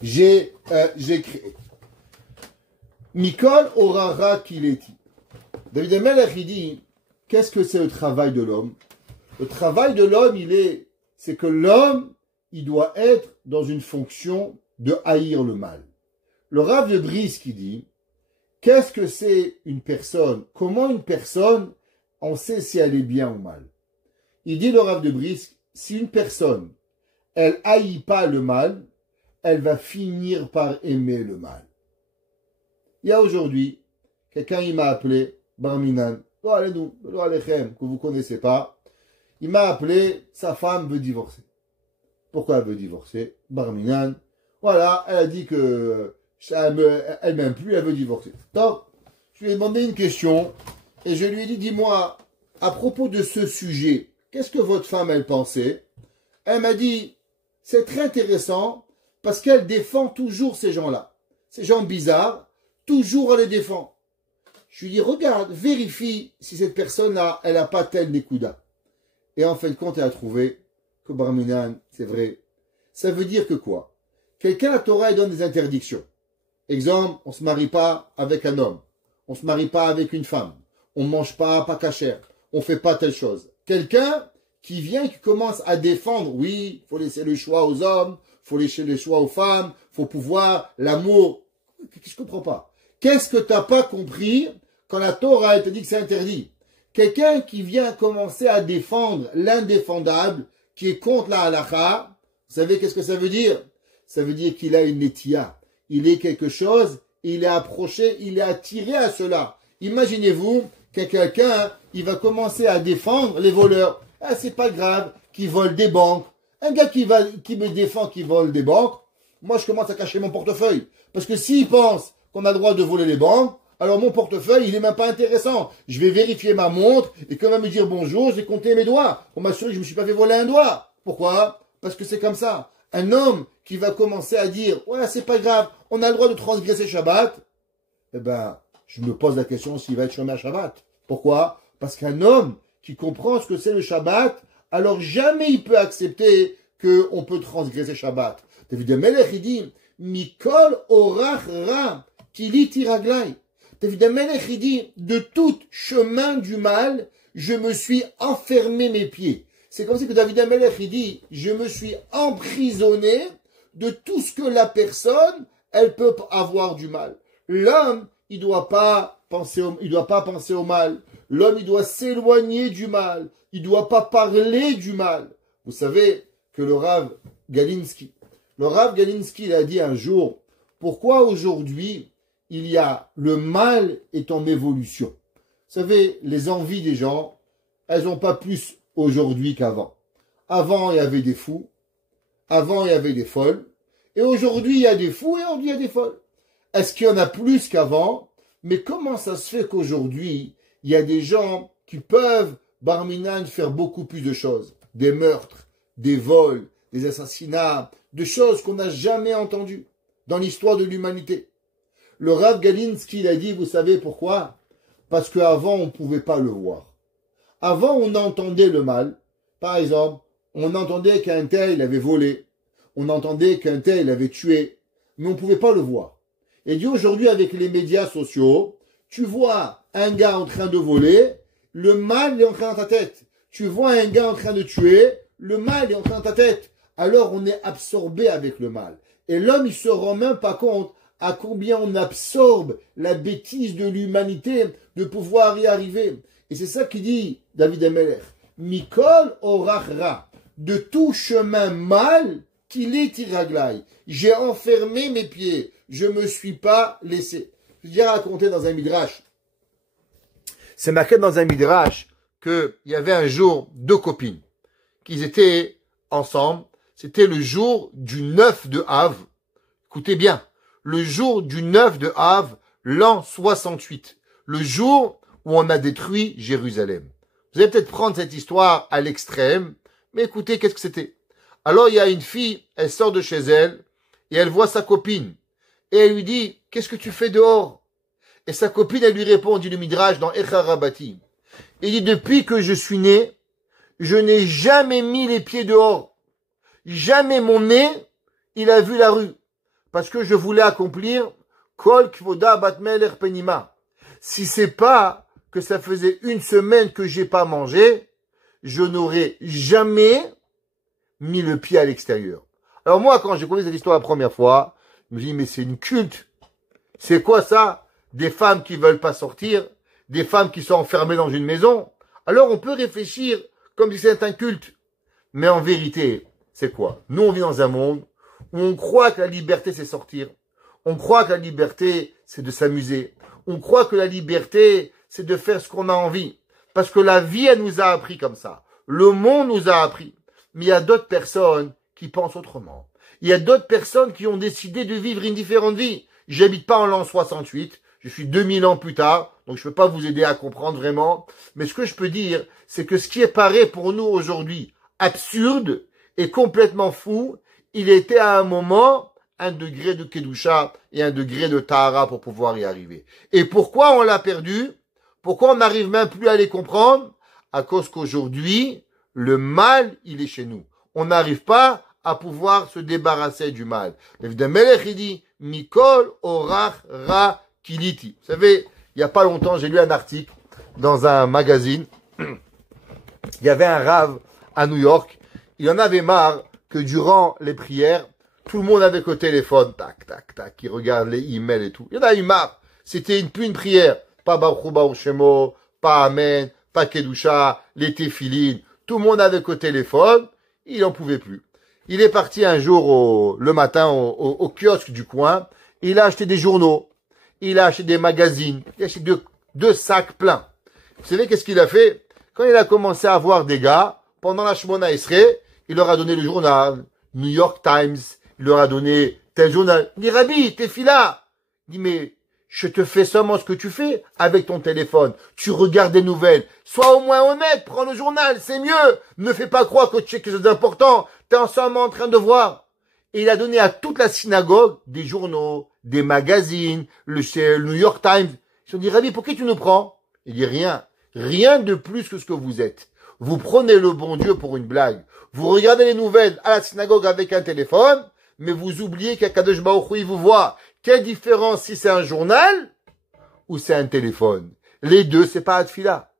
j'ai créé. Mikol orara kileti. David Amelech, il dit, qu'est-ce que c'est le travail de l'homme? Le travail de l'homme, c'est que l'homme, il doit être dans une fonction de haïr le mal. Le Rav de Brisk qui dit, qu'est-ce que c'est une personne? Comment une personne, on sait si elle est bien ou mal? Il dit le Rav de Brisk, si une personne, elle haït pas le mal, elle va finir par aimer le mal. Il y a aujourd'hui, quelqu'un il m'a appelé, Barminan, que vous connaissez pas, il m'a appelé, sa femme veut divorcer. Pourquoi elle veut divorcer? Barminan, voilà, elle a dit que elle m'aime plus, elle veut divorcer. Donc, je lui ai demandé une question et je lui ai dit, dis-moi, à propos de ce sujet, qu'est-ce que votre femme, elle pensait? Elle m'a dit, c'est très intéressant parce qu'elle défend toujours ces gens-là. Ces gens bizarres, toujours elle les défend. Je lui ai dit, regarde, vérifie si cette personne-là, elle n'a pas tel Nekuda. Et en fin de compte, elle a trouvé que Barminan, c'est vrai. Ça veut dire que quoi? Quelqu'un, la Torah, elle donne des interdictions. Exemple, on ne se marie pas avec un homme. On ne se marie pas avec une femme. On ne mange pas cachère. On ne fait pas telle chose. Quelqu'un qui vient, qui commence à défendre, oui, il faut laisser le choix aux hommes, il faut laisser le choix aux femmes, il faut pouvoir, l'amour. Je comprends pas. Qu'est-ce que tu n'as pas compris quand la Torah te dit que c'est interdit? Quelqu'un qui vient commencer à défendre l'indéfendable, qui est contre la halakha, vous savez qu'est-ce que ça veut dire? Ça veut dire qu'il a une netia. Il est quelque chose, il est approché, il est attiré à cela. Imaginez-vous que quelqu'un, il va commencer à défendre les voleurs. Ah, c'est pas grave, qui volent des banques. Un gars qui me défend, qui vole des banques, moi je commence à cacher mon portefeuille. Parce que s'il pense qu'on a le droit de voler les banques, alors mon portefeuille, il est même pas intéressant. Je vais vérifier ma montre et quand même me dire bonjour, je vais compter mes doigts pour m'assurer que je me suis pas fait voler un doigt. Pourquoi? Parce que c'est comme ça. Un homme qui va commencer à dire, ouais, c'est pas grave, on a le droit de transgresser Shabbat, eh ben, je me pose la question s'il va être chômé à Shabbat. Pourquoi? Parce qu'un homme qui comprend ce que c'est le Shabbat, alors jamais il peut accepter qu'on peut transgresser Shabbat. David Amelech, il dit, Mikol orach ra, kili tiraglai. David Amelech, il dit, de tout chemin du mal, je me suis enfermé mes pieds. C'est comme si que David Amelech, il dit, je me suis emprisonné de tout ce que la personne, elle peut avoir du mal. L'homme, il doit pas penser au mal. L'homme, il doit s'éloigner du mal. Il doit pas parler du mal. Vous savez que le Rav Galinsky, il a dit un jour, pourquoi aujourd'hui, il y a le mal est en évolution. Vous savez, les envies des gens, elles n'ont pas plus aujourd'hui qu'avant. Avant, il y avait des fous. Avant, il y avait des folles. Et aujourd'hui, il y a des fous et aujourd'hui, il y a des folles. Est-ce qu'il y en a plus qu'avant? Mais comment ça se fait qu'aujourd'hui, il y a des gens qui peuvent, barminan, faire beaucoup plus de choses? Des meurtres, des vols, des assassinats, des choses qu'on n'a jamais entendues dans l'histoire de l'humanité. Le Rav Galinsky, il a dit, vous savez pourquoi? Parce qu'avant, on ne pouvait pas le voir. Avant, on entendait le mal. Par exemple, on entendait qu'un tel, il avait volé. On entendait qu'un tel, il avait tué. Mais on ne pouvait pas le voir. Et dit aujourd'hui, avec les médias sociaux, tu vois un gars en train de voler, le mal est en train dans ta tête. Tu vois un gars en train de tuer, le mal est en train dans ta tête. Alors on est absorbé avec le mal. Et l'homme, il se rend même pas compte à combien on absorbe la bêtise de l'humanité de pouvoir y arriver. Et c'est ça qu'il dit David Amelech. Mikol orach ra. De tout chemin mal, qu'il est tiraglai. J'ai enfermé mes pieds. Je me suis pas laissé. Je vais raconter dans un midrash. C'est marqué dans un midrash qu'il y avait un jour deux copines. Qu'ils étaient ensemble. C'était le jour du 9 de Av. Écoutez bien. Le jour du 9 de Av, l'an 68. Le jour où on a détruit Jérusalem. Vous allez peut-être prendre cette histoire à l'extrême, mais écoutez, qu'est-ce que c'était? Alors, il y a une fille, elle sort de chez elle, et elle voit sa copine. Et elle lui dit, qu'est-ce que tu fais dehors? Et sa copine, elle lui répond, dit le Midrash dans Echarabati. Il dit, depuis que je suis né, je n'ai jamais mis les pieds dehors. Jamais mon nez, il a vu la rue. Parce que je voulais accomplir Kol Kvoda Batmel Erpenima. Si c'est pas que ça faisait une semaine que j'ai pas mangé, je n'aurais jamais mis le pied à l'extérieur. Alors moi, quand j'ai connu cette histoire la première fois, je me dis, mais c'est une culte. C'est quoi ça? Des femmes qui veulent pas sortir, des femmes qui sont enfermées dans une maison. Alors on peut réfléchir comme si c'était un culte. Mais en vérité, c'est quoi? Nous, on vit dans un monde où on croit que la liberté, c'est sortir. On croit que la liberté, c'est de s'amuser. On croit que la liberté, c'est de faire ce qu'on a envie. Parce que la vie, elle nous a appris comme ça. Le monde nous a appris. Mais il y a d'autres personnes qui pensent autrement. Il y a d'autres personnes qui ont décidé de vivre une différente vie. J'habite pas en l'an 68. Je suis 2000 ans plus tard. Donc je peux pas vous aider à comprendre vraiment. Mais ce que je peux dire, c'est que ce qui paraît pour nous aujourd'hui absurde et complètement fou, il était à un moment un degré de Kedusha et un degré de Tahara pour pouvoir y arriver. Et pourquoi on l'a perdu? Pourquoi on n'arrive même plus à les comprendre? À cause qu'aujourd'hui, le mal, il est chez nous. On n'arrive pas à pouvoir se débarrasser du mal. David Amelech, il dit, Mikol orach ra kiliti. Vous savez, il n'y a pas longtemps, j'ai lu un article dans un magazine. Il y avait un rave à New York, il en avait marre que durant les prières, tout le monde avait qu'au téléphone, tac, tac, tac, qui regarde les emails et tout. Il en a eu marre. C'était plus une prière. Pas Baruch Hu Baruch Shemo, pas Amen, pas Kedusha, les téphilines. Tout le monde avait qu'au téléphone. Il n'en pouvait plus. Il est parti un jour le matin au kiosque du coin. Il a acheté des journaux. Il a acheté des magazines. Il a acheté deux sacs pleins. Vous savez qu'est-ce qu'il a fait? Quand il a commencé à voir des gars, pendant la Shemona Esrei, il leur a donné le journal, New York Times, il leur a donné tel journal. Il dit, Rabbi, t'es fila. Il dit, mais je te fais seulement ce que tu fais avec ton téléphone. Tu regardes des nouvelles. Sois au moins honnête, prends le journal, c'est mieux. Ne fais pas croire que tu sais quelque chose d'important. T'es seulement en train de voir. Et il a donné à toute la synagogue des journaux, des magazines, le New York Times. Ils ont dit, Rabbi, pourquoi tu nous prends? Il dit, rien. Rien de plus que ce que vous êtes. Vous prenez le bon Dieu pour une blague. Vous regardez les nouvelles à la synagogue avec un téléphone, mais vous oubliez qu'Akadosh Baruch Hu, il vous voit. Quelle différence si c'est un journal ou c'est un téléphone? Les deux, c'est pas Atfila.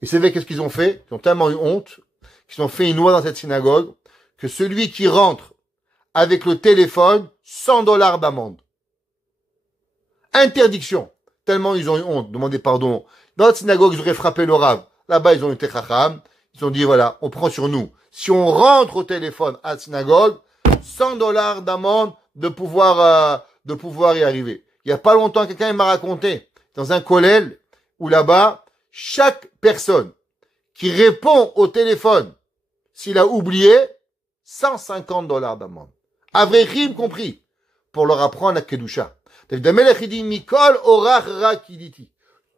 Et vous savez qu'est-ce qu'ils ont fait? Ils ont tellement eu honte qu'ils ont fait une loi dans cette synagogue que celui qui rentre avec le téléphone, $100 d'amende. Interdiction. Tellement ils ont eu honte. Demandez pardon. Dans la synagogue, ils auraient frappé le Rav. Là-bas, ils ont été chacham. Ils ont dit, voilà, on prend sur nous. Si on rentre au téléphone à la synagogue, $100 d'amende de pouvoir y arriver. Il n'y a pas longtemps, quelqu'un m'a raconté, dans un kollel, où là-bas, chaque personne qui répond au téléphone, s'il a oublié, $150 d'amende. Avreichim compris, pour leur apprendre la kedusha. David HaMelech, il dit, Mikol orach ra kiliti.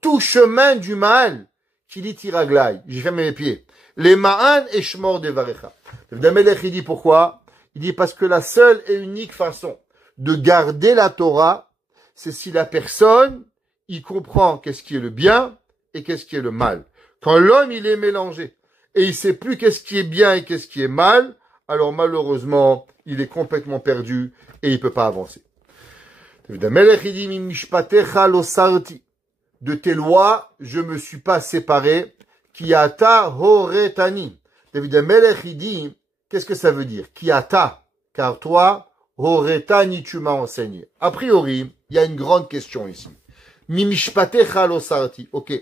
Tout chemin du mal, kiliti raglai. J'ai fermé mes pieds. Les ma'an et shmor devarecha. David HaMelech, il dit pourquoi? Il dit parce que la seule et unique façon de garder la Torah, c'est si la personne, il comprend qu'est-ce qui est le bien et qu'est-ce qui est le mal. Quand l'homme, il est mélangé et il sait plus qu'est-ce qui est bien et qu'est-ce qui est mal, alors malheureusement, il est complètement perdu et il peut pas avancer. David HaMelech, il dit, mishpatecha lo sarti. De tes lois, je me suis pas séparé. Kiata horetani. David HaMelech, il dit, qu'est-ce que ça veut dire? Kiata, car toi, horetani, tu m'as enseigné. A priori, il y a une grande question ici. Mimishpatecha lo sarti. Ok.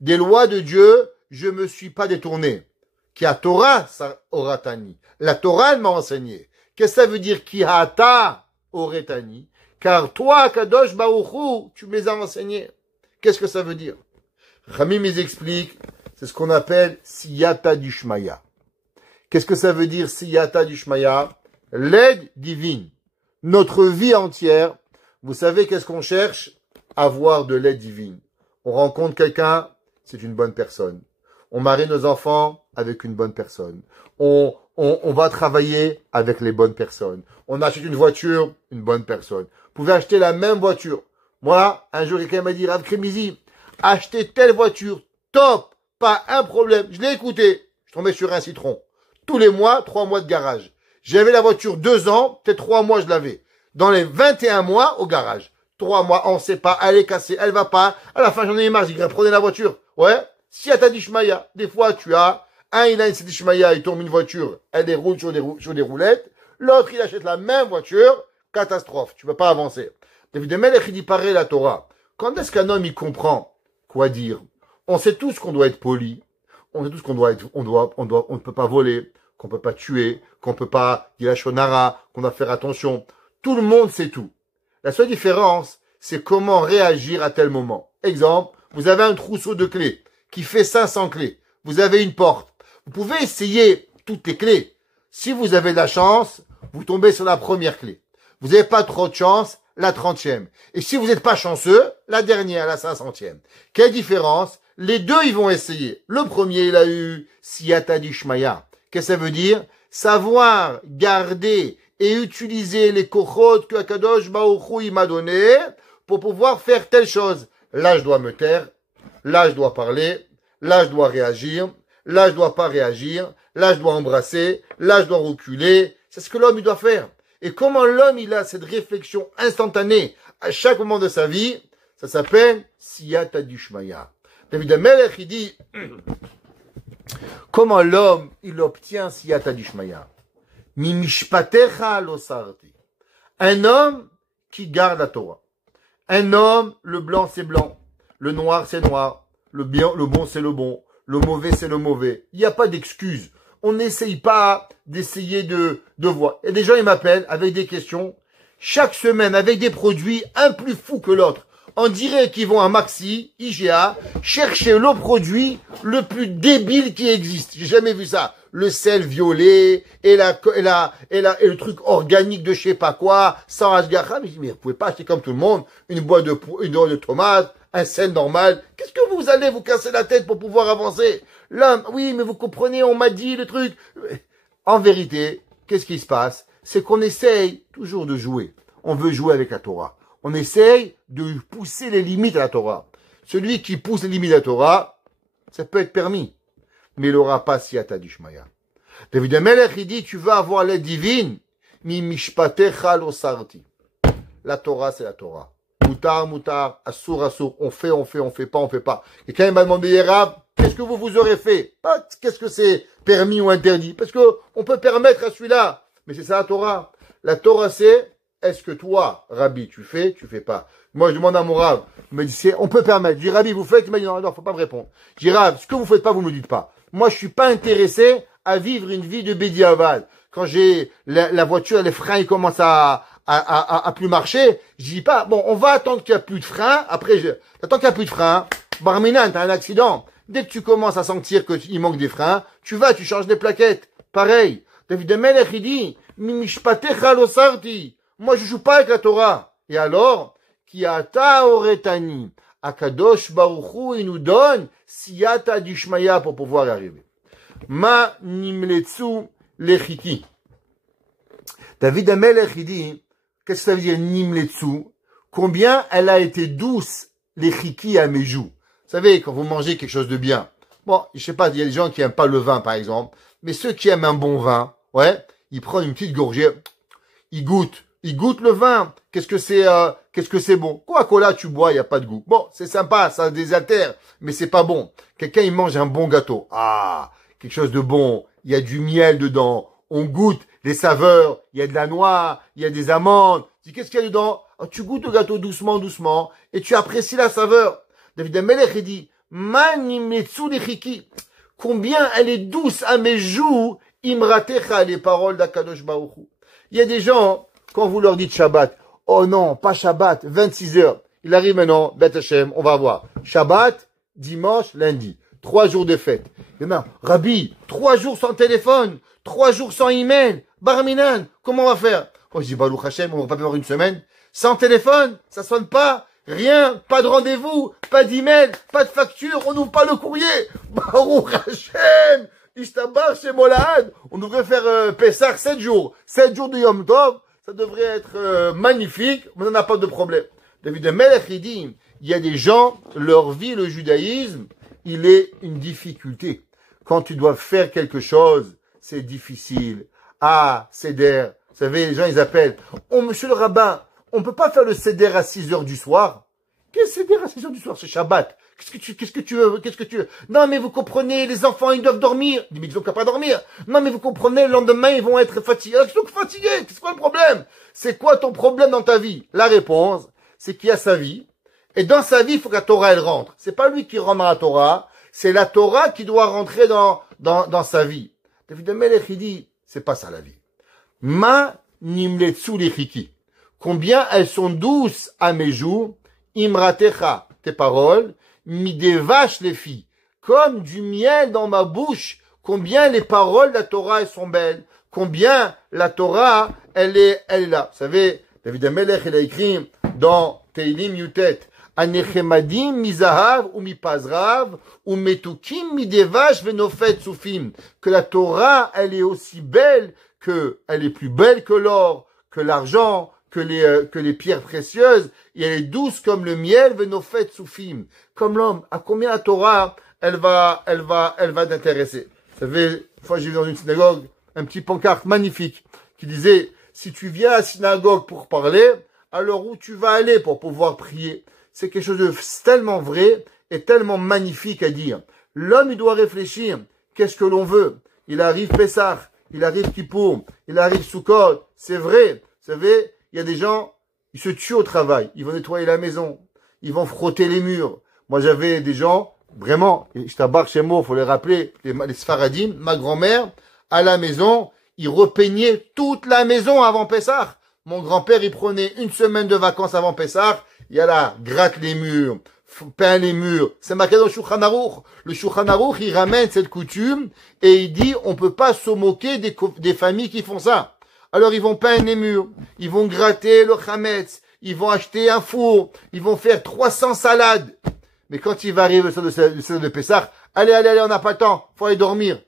Des lois de Dieu, je me suis pas détourné. Kia Torah horatani. La Torah, elle m'a enseigné. Qu'est-ce que ça veut dire? Kiata horetani. Car toi, Kadosh Baruch Hu, tu me les as enseignés. Qu'est-ce que ça veut dire? Ramim les explique, c'est ce qu'on appelle Siyata Dishmaya. Qu'est-ce que ça veut dire Siyata Dishmaya? L'aide divine. Notre vie entière, vous savez qu'est-ce qu'on cherche? Avoir de l'aide divine. On rencontre quelqu'un, c'est une bonne personne. On marie nos enfants avec une bonne personne. On va travailler avec les bonnes personnes. On achète une voiture, une bonne personne. Vous pouvez acheter la même voiture. Moi, un jour, quelqu'un m'a dit, Rav Kremizi, achetez telle voiture, top, pas un problème. Je l'ai écouté. Je tombais sur un citron. Tous les mois, 3 mois de garage. J'avais la voiture 2 ans, peut-être 3 mois, je l'avais. Dans les 21 mois, au garage. 3 mois, on sait pas, elle est cassée, elle va pas. À la fin, j'en ai marre, j'ai dit, prenez la voiture. Ouais. Si à ta dishmaya, des fois, tu as, il a une dishmaya, il tombe une voiture, elle déroule sur des roulettes. L'autre, il achète la même voiture, catastrophe. Tu peux pas avancer. David HaMelech, il dit pareil la Torah. Quand est-ce qu'un homme, il comprend quoi dire? On sait tous qu'on doit être poli. On sait tous qu'on doit être, on ne peut pas voler, qu'on peut pas tuer, qu'on peut pas dire la shonara, qu'on doit faire attention. Tout le monde sait tout. La seule différence, c'est comment réagir à tel moment. Exemple, vous avez un trousseau de clés qui fait 500 clés. Vous avez une porte. Vous pouvez essayer toutes les clés. Si vous avez de la chance, vous tombez sur la première clé. Vous n'avez pas trop de chance, la 30e. Et si vous n'êtes pas chanceux, la dernière, la 500e. Quelle différence? Les deux, ils vont essayer. Le premier, il a eu Siyata Dishmaya. Qu'est-ce que ça veut dire? Savoir garder et utiliser les kochot que Akadosh Baruch Hu m'a donné pour pouvoir faire telle chose. Là, je dois me taire. Là, je dois parler. Là, je dois réagir. Là, je dois pas réagir. Là, je dois embrasser. Là, je dois reculer. C'est ce que l'homme, il doit faire. Et comment l'homme, il a cette réflexion instantanée à chaque moment de sa vie, ça s'appelle Siyata Dishmaya. David HaMelech, il dit, Comment l'homme, il obtient siyata dishmaya? Mi mishpatecha lo sarti. Un homme qui garde la Torah. Un homme, le blanc c'est blanc, le noir c'est noir, le bien, le bon c'est le bon, le mauvais c'est le mauvais. Il n'y a pas d'excuse. On n'essaye pas d'essayer de voir. Et des gens, ils m'appellent avec des questions, chaque semaine, avec des produits, un plus fou que l'autre. On dirait qu'ils vont à Maxi, IGA, chercher le produit le plus débile qui existe. J'ai jamais vu ça. Le sel violet, et le truc organique de je sais pas quoi, sans Ashgacha. Mais je dis, mais vous pouvez pas acheter comme tout le monde une boîte de tomates, un sel normal. Qu'est-ce que vous allez vous casser la tête pour pouvoir avancer? L'homme, oui, mais vous comprenez, on m'a dit le truc. En vérité, qu'est-ce qui se passe? C'est qu'on essaye toujours de jouer. On veut jouer avec la Torah. On essaye de pousser les limites à la Torah. Celui qui pousse les limites à la Torah, ça peut être permis. Mais il n'aura pas siyata dishmaya. David Amelech, il dit, tu veux avoir l'aide divine, mi mishpatecha lo sarti. La Torah, c'est la Torah. Moutar, assur, on fait pas. Et quand il m'a demandé, Rav, qu'est-ce que vous aurez fait? Pas qu'est-ce que c'est permis ou interdit. Parce que on peut permettre à celui-là. Mais c'est ça la Torah. La Torah, c'est, est-ce que toi, Rabbi, tu fais pas? Moi, je demande à mon Rav, il me dit, on peut permettre. Je dis, Rabbi, vous faites? Il m'a dit, non, faut pas me répondre. Je dis, Rav, ce que vous faites pas, vous me le dites pas. Moi, je suis pas intéressé à vivre une vie de bédiaval. Quand j'ai la voiture, les freins, ils commencent à plus marcher, je dis pas, bon, on va attendre qu'il n'y a plus de frein, après, attends qu'il n'y a plus de frein, Barminan, t'as un accident. Dès que tu commences à sentir qu'il manque des freins, tu changes des plaquettes. Pareil. David Amelech, il dit, mimishpatecha lo sarti. Moi, je joue pas avec la Torah. Et alors, ki ata oretani, Akadosh Baruch Hu, il nous donne siyata dishmaya pour pouvoir y arriver. Ma nimletsu lechiki. David Amelech, il dit, qu'est-ce que ça veut dire nimletsu? Combien elle a été douce, lechiki à mes joues. Vous savez, quand vous mangez quelque chose de bien. Bon, je sais pas, il y a des gens qui aiment pas le vin, par exemple. Mais ceux qui aiment un bon vin, ouais, ils prennent une petite gorgée, ils goûtent le vin. Qu'est-ce que c'est bon? Coca-Cola, tu bois, il y a pas de goût. Bon, c'est sympa, ça désaltère, mais c'est pas bon. Quelqu'un, il mange un bon gâteau. Ah, quelque chose de bon. Il y a du miel dedans. On goûte les saveurs. Il y a de la noix, il y a des amandes. Tu dis, qu'est-ce qu'il y a dedans? Oh, tu goûtes le gâteau doucement, et tu apprécies la saveur. David Amelech, il dit, Manimetsu lechiki. Combien elle est douce à mes joues, imratecha, les paroles d'Akadosh Baruch Hu. Il y a des gens, quand vous leur dites Shabbat, oh non, pas Shabbat, 26 heures. Il arrive maintenant, Beth Hashem, on va voir. Shabbat, dimanche, lundi. 3 jours de fête. Et maintenant, Rabbi, 3 jours sans téléphone, 3 jours sans email, Barminan, comment on va faire? Moi, je dis, Baruch Hashem, on va pas faire une semaine. Sans téléphone, ça sonne pas. Rien, pas de rendez-vous, pas d'email, pas de facture, on n'ouvre pas le courrier. Baruch Hashem, Ishtabar chez Molad. On devrait faire Pessah 7 jours. 7 jours de Yom Tov, ça devrait être magnifique, mais on n'a pas de problème. David Amelech, il dit, il y a des gens, leur vie, le judaïsme, il est une difficulté. Quand tu dois faire quelque chose, c'est difficile. Ah, Seder. Vous savez, les gens, ils appellent. Oh, monsieur le rabbin, on peut pas faire le Seder à 6 heures du soir. Qu'est-ce que Seder à 6 heures du soir? C'est Shabbat. Qu'est-ce que tu veux? Non, mais vous comprenez, les enfants, ils doivent dormir. Mais ils ont qu'à pas dormir. Non, mais vous comprenez, le lendemain, ils vont être fatigués. Ils sont fatigués. C'est quoi le problème? C'est quoi ton problème dans ta vie? La réponse, c'est qu'il y a sa vie. Et dans sa vie, il faut que la Torah, elle rentre. C'est pas lui qui rentre dans la Torah. C'est la Torah qui doit rentrer dans sa vie. David Amelech, il dit, c'est pas ça la vie. Ma nimletsu lechiki. Combien elles sont douces à mes joues. Imratecha, tes paroles. Midevash les filles. Comme du miel dans ma bouche. Combien les paroles de la Torah, elles sont belles. Combien la Torah, elle est là. Vous savez, David Amelech, il a écrit dans Teilim Yutet. Anechemadim mizahav ou mipazrav ou metukim midevash venofet soufim. Que la Torah, elle est aussi belle elle est plus belle que l'or, que l'argent, que les pierres précieuses, et elle est douce comme le miel venofet soufim. Comme l'homme, à combien la Torah, elle va t'intéresser. Vous savez, une fois j'ai vu dans une synagogue un petit pancarte magnifique qui disait, si tu viens à la synagogue pour parler, alors où tu vas aller pour pouvoir prier? C'est quelque chose de tellement vrai et tellement magnifique à dire. L'homme, il doit réfléchir. qu'est-ce que l'on veut? Il arrive Pessah, il arrive Kippour, il arrive Sukkot. C'est vrai. Vous savez, il y a des gens, ils se tuent au travail. Ils vont nettoyer la maison. Ils vont frotter les murs. Moi, j'avais des gens, vraiment, je t'abarque chez moi, faut les rappeler, les Sfaradim, ma grand-mère, à la maison, ils repeignaient toute la maison avant Pessah. Mon grand-père, il prenait une semaine de vacances avant Pessah. Il y a là, gratte les murs, peint les murs. C'est marqué dans le Shulchan Aruch. Le Shulchan Aruch, il ramène cette coutume et il dit, on peut pas se moquer des familles qui font ça. Alors, ils vont peindre les murs, ils vont gratter le chametz, ils vont acheter un four, ils vont faire 300 salades. Mais quand il va arriver le sel de Pessah, allez, on n'a pas le temps, faut aller dormir.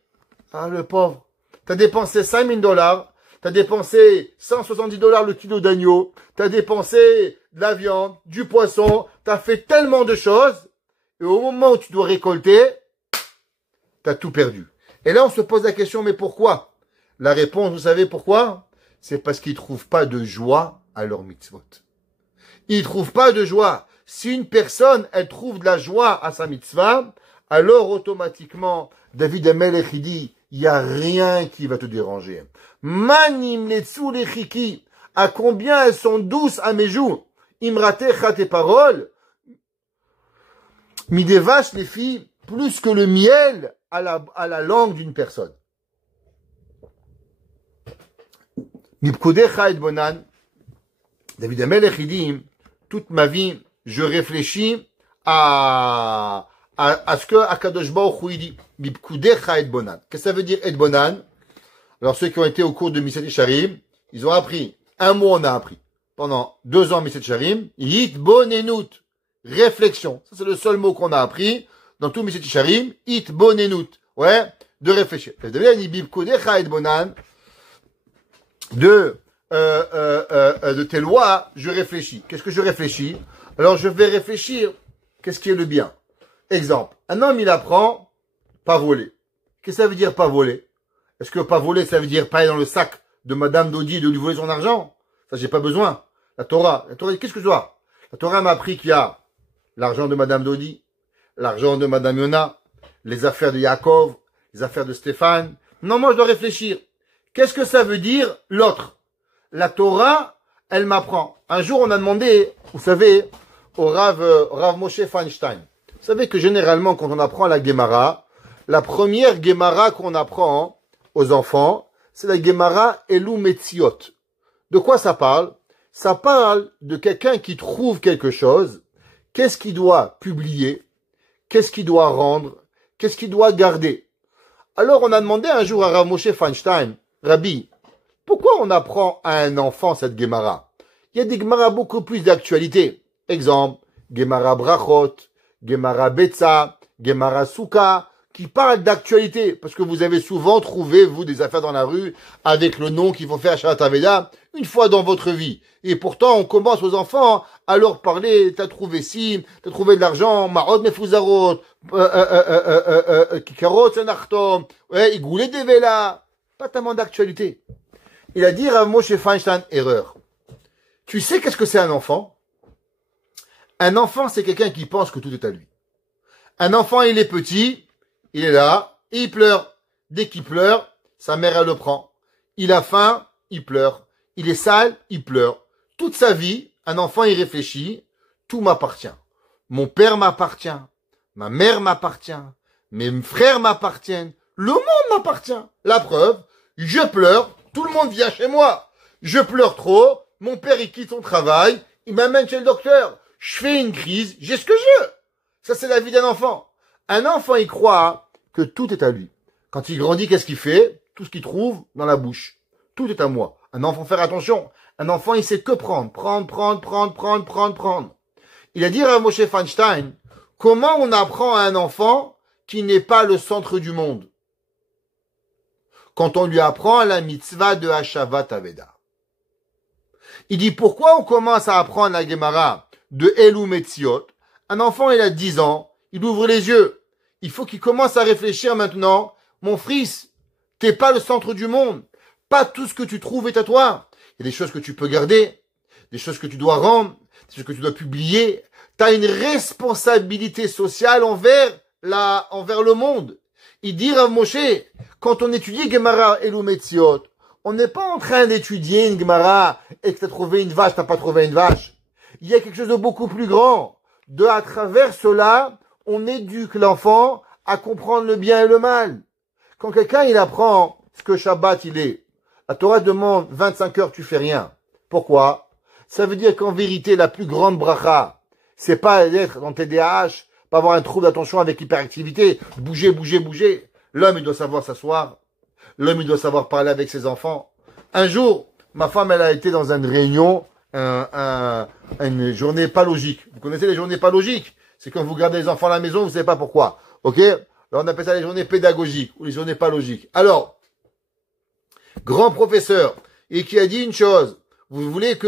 Ah, le pauvre. T'as dépensé $5,000, t'as dépensé $170 le kilo d'agneau, t'as dépensé de la viande, du poisson, t'as fait tellement de choses, et au moment où tu dois récolter, t'as tout perdu. Et là, on se pose la question, mais pourquoi? La réponse, vous savez pourquoi? C'est parce qu'ils trouvent pas de joie à leur mitzvot. Ils trouvent pas de joie. Si une personne, elle trouve de la joie à sa mitzvah, alors automatiquement, David Amelech, il dit, il n'y a rien qui va te déranger. Manim letsu lechiki, à combien elles sont douces à mes joues. Imratecha tes paroles. Midevash les filles, plus que le miel à la langue d'une personne. Mipkudecha et bonan. David Amelech, il dit, toute ma vie, je réfléchis à ce que Akadosh Baruch Hu dit. Mipkudecha et bonan. Qu'est-ce que ça veut dire et bonan? Alors ceux qui ont été au cours de Miset Yesharim, ils ont appris. Un mot on a appris. Pendant 2 ans Miset Yesharim, Hitbonenut. Réflexion. Ça c'est le seul mot qu'on a appris dans tout Miset Yesharim. Hitbonenut. Ouais, de réfléchir. C'est-à-dire, il dit Mipkudecha et bonan. De tes lois, je réfléchis. Qu'est-ce que je réfléchis? Alors je vais réfléchir. Qu'est-ce qui est le bien? Exemple. Un homme, il apprend pas voler. Qu'est-ce que ça veut dire pas voler? Est-ce que pas voler, ça veut dire pas aller dans le sac de Madame Dodi de lui voler son argent? Ça, j'ai pas besoin. La Torah, qu'est-ce que je dois? La Torah m'a appris qu'il y a l'argent de Madame Dodi, l'argent de Madame Yona, les affaires de Yaakov, les affaires de Stéphane. Non, moi, je dois réfléchir. Qu'est-ce que ça veut dire l'autre? La Torah, elle m'apprend. Un jour, on a demandé, vous savez, au Rav Moshe Feinstein. Vous savez que généralement, quand on apprend la Gemara, la première Gemara qu'on apprend aux enfants, c'est la Gemara Elou Metziot. De quoi ça parle? Ça parle de quelqu'un qui trouve quelque chose. Qu'est-ce qu'il doit publier? Qu'est-ce qu'il doit rendre? Qu'est-ce qu'il doit garder? Alors, on a demandé un jour à Rav Moshe Feinstein, Rabbi, pourquoi on apprend à un enfant cette Gemara? Il y a des Gemara beaucoup plus d'actualité. Exemple, Gemara Brachot, Gemara Betza, Gemara Souka, qui parlent d'actualité. Parce que vous avez souvent trouvé, vous, des affaires dans la rue avec le nom qu'il faut faire à Shabbat Aveda une fois dans votre vie. Et pourtant, on commence aux enfants à leur parler, t'as trouvé ci, t'as trouvé de l'argent, Marot Mefuzarot, Kikarot Senachtom, ouais, Igoulé Devela. Pas tellement d'actualité. Il a dit à Moshe Feinstein, erreur. Tu sais qu'est-ce que c'est un enfant? Un enfant, c'est quelqu'un qui pense que tout est à lui. Un enfant, il est petit, il est là, et il pleure. Dès qu'il pleure, sa mère, elle le prend. Il a faim, il pleure. Il est sale, il pleure. Toute sa vie, un enfant, il réfléchit, tout m'appartient. Mon père m'appartient, ma mère m'appartient, mes frères m'appartiennent, le monde m'appartient. La preuve, je pleure, tout le monde vient chez moi. Je pleure trop, mon père il quitte son travail, il m'amène chez le docteur. Je fais une crise, j'ai ce que je veux. Ça c'est la vie d'un enfant. Un enfant il croit que tout est à lui. Quand il grandit, qu'est-ce qu'il fait? Tout ce qu'il trouve dans la bouche. Tout est à moi. Un enfant, faire attention. Un enfant, il sait que prendre. Prendre. Il a dit à Moshe Feinstein, comment on apprend à un enfant qui n'est pas le centre du monde? Quand on lui apprend la mitzvah de Hashavat Aveda. Il dit, pourquoi on commence à apprendre la Gemara de Elou Metziot? Un enfant, il a 10 ans, il ouvre les yeux. Il faut qu'il commence à réfléchir maintenant. Mon fils, t'es pas le centre du monde. Pas tout ce que tu trouves est à toi. Il y a des choses que tu peux garder, des choses que tu dois rendre, des choses que tu dois publier. Tu as une responsabilité sociale envers le monde. Il dit Rav Moshe, quand on étudie Gemara et Metziot, on n'est pas en train d'étudier une Gemara et que tu as trouvé une vache, tu n'as pas trouvé une vache. Il y a quelque chose de beaucoup plus grand. À travers cela, on éduque l'enfant à comprendre le bien et le mal. Quand quelqu'un, il apprend ce que Shabbat, il est, la Torah demande 25 heures, tu fais rien. Pourquoi? Ça veut dire qu'en vérité, la plus grande bracha, c'est pas d'être dans TDAH, pas avoir un trouble d'attention avec hyperactivité, bouger. L'homme, il doit savoir s'asseoir. L'homme, il doit savoir parler avec ses enfants. Un jour, ma femme, elle a été dans une réunion, une journée pas logique. Vous connaissez les journées pas logiques? C'est quand vous gardez les enfants à la maison, vous savez pas pourquoi. Ok? Alors, on appelle ça les journées pédagogiques, ou les journées pas logiques. Alors, grand professeur, et qui a dit une chose. Vous voulez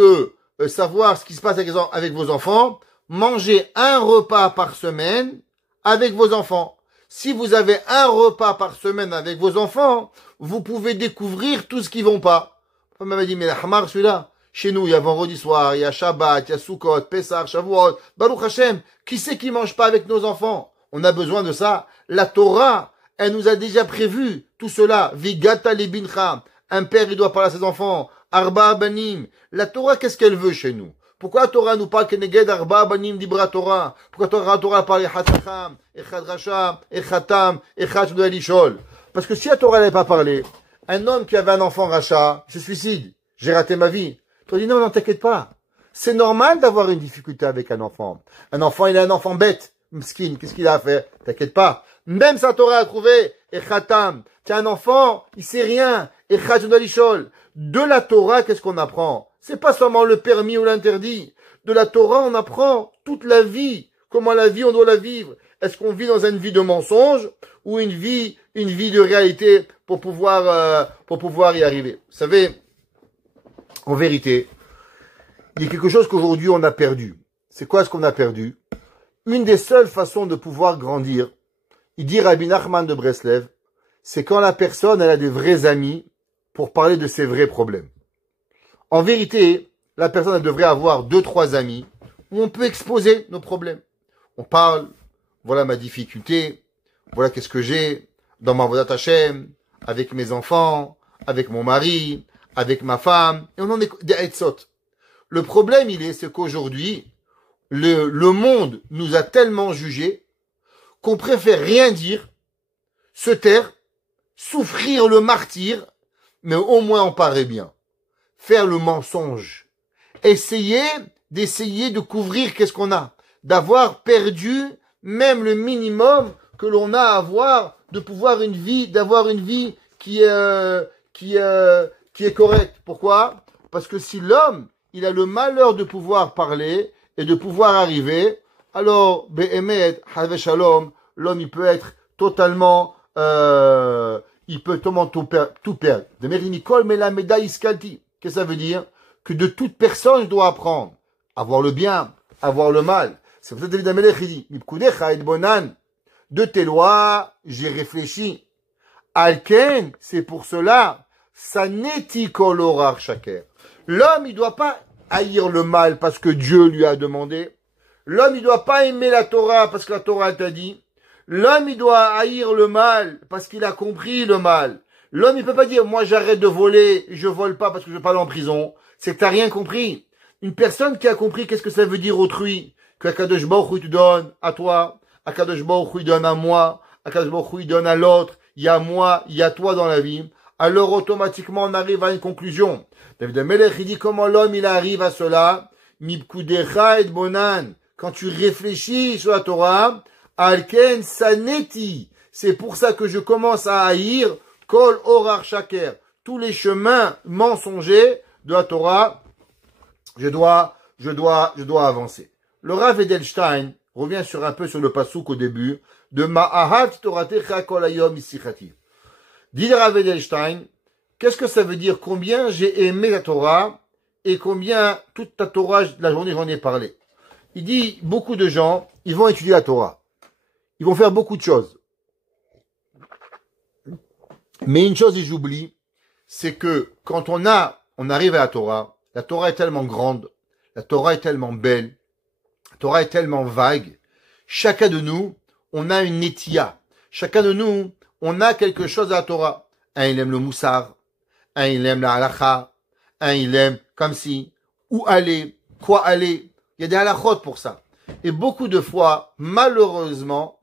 savoir ce qui se passe avec vos enfants, mangez un repas par semaine avec vos enfants. Si vous avez un repas par semaine avec vos enfants, vous pouvez découvrir tout ce qui ne va pas. Ma femme m'a dit, mais Hamar, celui-là, chez nous, il y a vendredi soir, il y a Shabbat, il y a Sukkot, Pessah, Shavuot, Baruch Hashem. Qui c'est qui mange pas avec nos enfants? On a besoin de ça. La Torah, elle nous a déjà prévu tout cela. Vigata libincha. Un père, il doit parler à ses enfants. Arba banim. La Torah, qu'est-ce qu'elle veut chez nous? Pourquoi la Torah nous parle keneged arba banim dibra Torah? Pourquoi la Torah parle echad chacham, echad rasha, echad tam, echad shudai lishol? Parce que si la Torah n'avait pas parlé, un homme qui avait un enfant rachat, il se suicide. J'ai raté ma vie. Tu dis non, t'inquiète pas. C'est normal d'avoir une difficulté avec un enfant. Un enfant, il est un enfant bête. Mskin, qu'est-ce qu'il a à faire? T'inquiète pas. Même sa Torah a trouvé, echatam. T'as un enfant, il sait rien. Echad shudai lishol. De la Torah, qu'est-ce qu'on apprend? C'est pas seulement le permis ou l'interdit. De la Torah, on apprend toute la vie. Comment la vie, on doit la vivre. Est-ce qu'on vit dans une vie de mensonge ou une vie de réalité pour pouvoir y arriver? Vous savez, en vérité, il y a quelque chose qu'aujourd'hui on a perdu. C'est quoi ce qu'on a perdu? Une des seules façons de pouvoir grandir, il dit Rabbi Nachman de Breslev, c'est quand la personne elle a des vrais amis pour parler de ses vrais problèmes. En vérité, la personne elle devrait avoir 2-3 amis où on peut exposer nos problèmes. On parle, voilà ma difficulté, voilà qu'est-ce que j'ai dans ma vodat Hashem, avec mes enfants, avec mon mari, avec ma femme, et on en est des etzot. Le problème, c'est qu'aujourd'hui, le monde nous a tellement jugés qu'on préfère rien dire, se taire, souffrir le martyre, mais au moins en parler bien. Faire le mensonge. D'essayer de couvrir qu'est-ce qu'on a. D'avoir perdu même le minimum que l'on a à avoir, d'avoir une vie qui est correcte. Pourquoi? Parce que si l'homme, il a le malheur de pouvoir parler et de pouvoir arriver, alors, Be'emet, Have Shalom, l'homme, il peut être totalement, tout perdre. De Merimikol, mais la médaille iskalti. Qu'est-ce que ça veut dire? Que de toute personne, je dois apprendre. Avoir le bien, avoir le mal. C'est pour ça que David Amelech, il dit, Mipkudecha et bonan. De tes lois, j'ai réfléchi. Alken, c'est pour cela, ça n'est kolorar shaker. L'homme, il doit pas haïr le mal parce que Dieu lui a demandé. L'homme, il doit pas aimer la Torah parce que la Torah t'a dit. L'homme, il doit haïr le mal parce qu'il a compris le mal. L'homme, il peut pas dire, moi, j'arrête de voler, je vole pas parce que je vais pas aller en prison. C'est que t'as rien compris. Une personne qui a compris qu'est-ce que ça veut dire autrui, que Akadosh Baruch Hu te donne à toi, Akadosh Baruch Hu donne à moi, Akadosh Baruch Hu donne à l'autre, il y a moi, il y a toi dans la vie, alors automatiquement on arrive à une conclusion. David Amelech, il dit comment l'homme il arrive à cela, Mibkudecha et bonan, quand tu réfléchis sur la Torah, Alken saneti, c'est pour ça que je commence à haïr Kol Orar Shaker, tous les chemins mensongers de la Torah, je dois avancer. Le Rav Edelstein revient un peu sur le pasouk au début de Ma'ahat Toratecha Kol Hayom Isichati. Dit le Rav Edelstein, qu'est-ce que ça veut dire combien j'ai aimé la Torah et combien toute ta Torah, la journée j'en ai parlé. Il dit, beaucoup de gens, ils vont étudier la Torah. Ils vont faire beaucoup de choses. Mais une chose, j'oublie, c'est que quand on arrive à la Torah est tellement grande, la Torah est tellement belle, la Torah est tellement vague. Chacun de nous, on a une netia. Chacun de nous, on a quelque chose à la Torah. Un, il aime le moussar. Un, il aime la halakha. Un, il aime comme si, où aller, quoi aller. Il y a des halakhot pour ça. Et beaucoup de fois, malheureusement,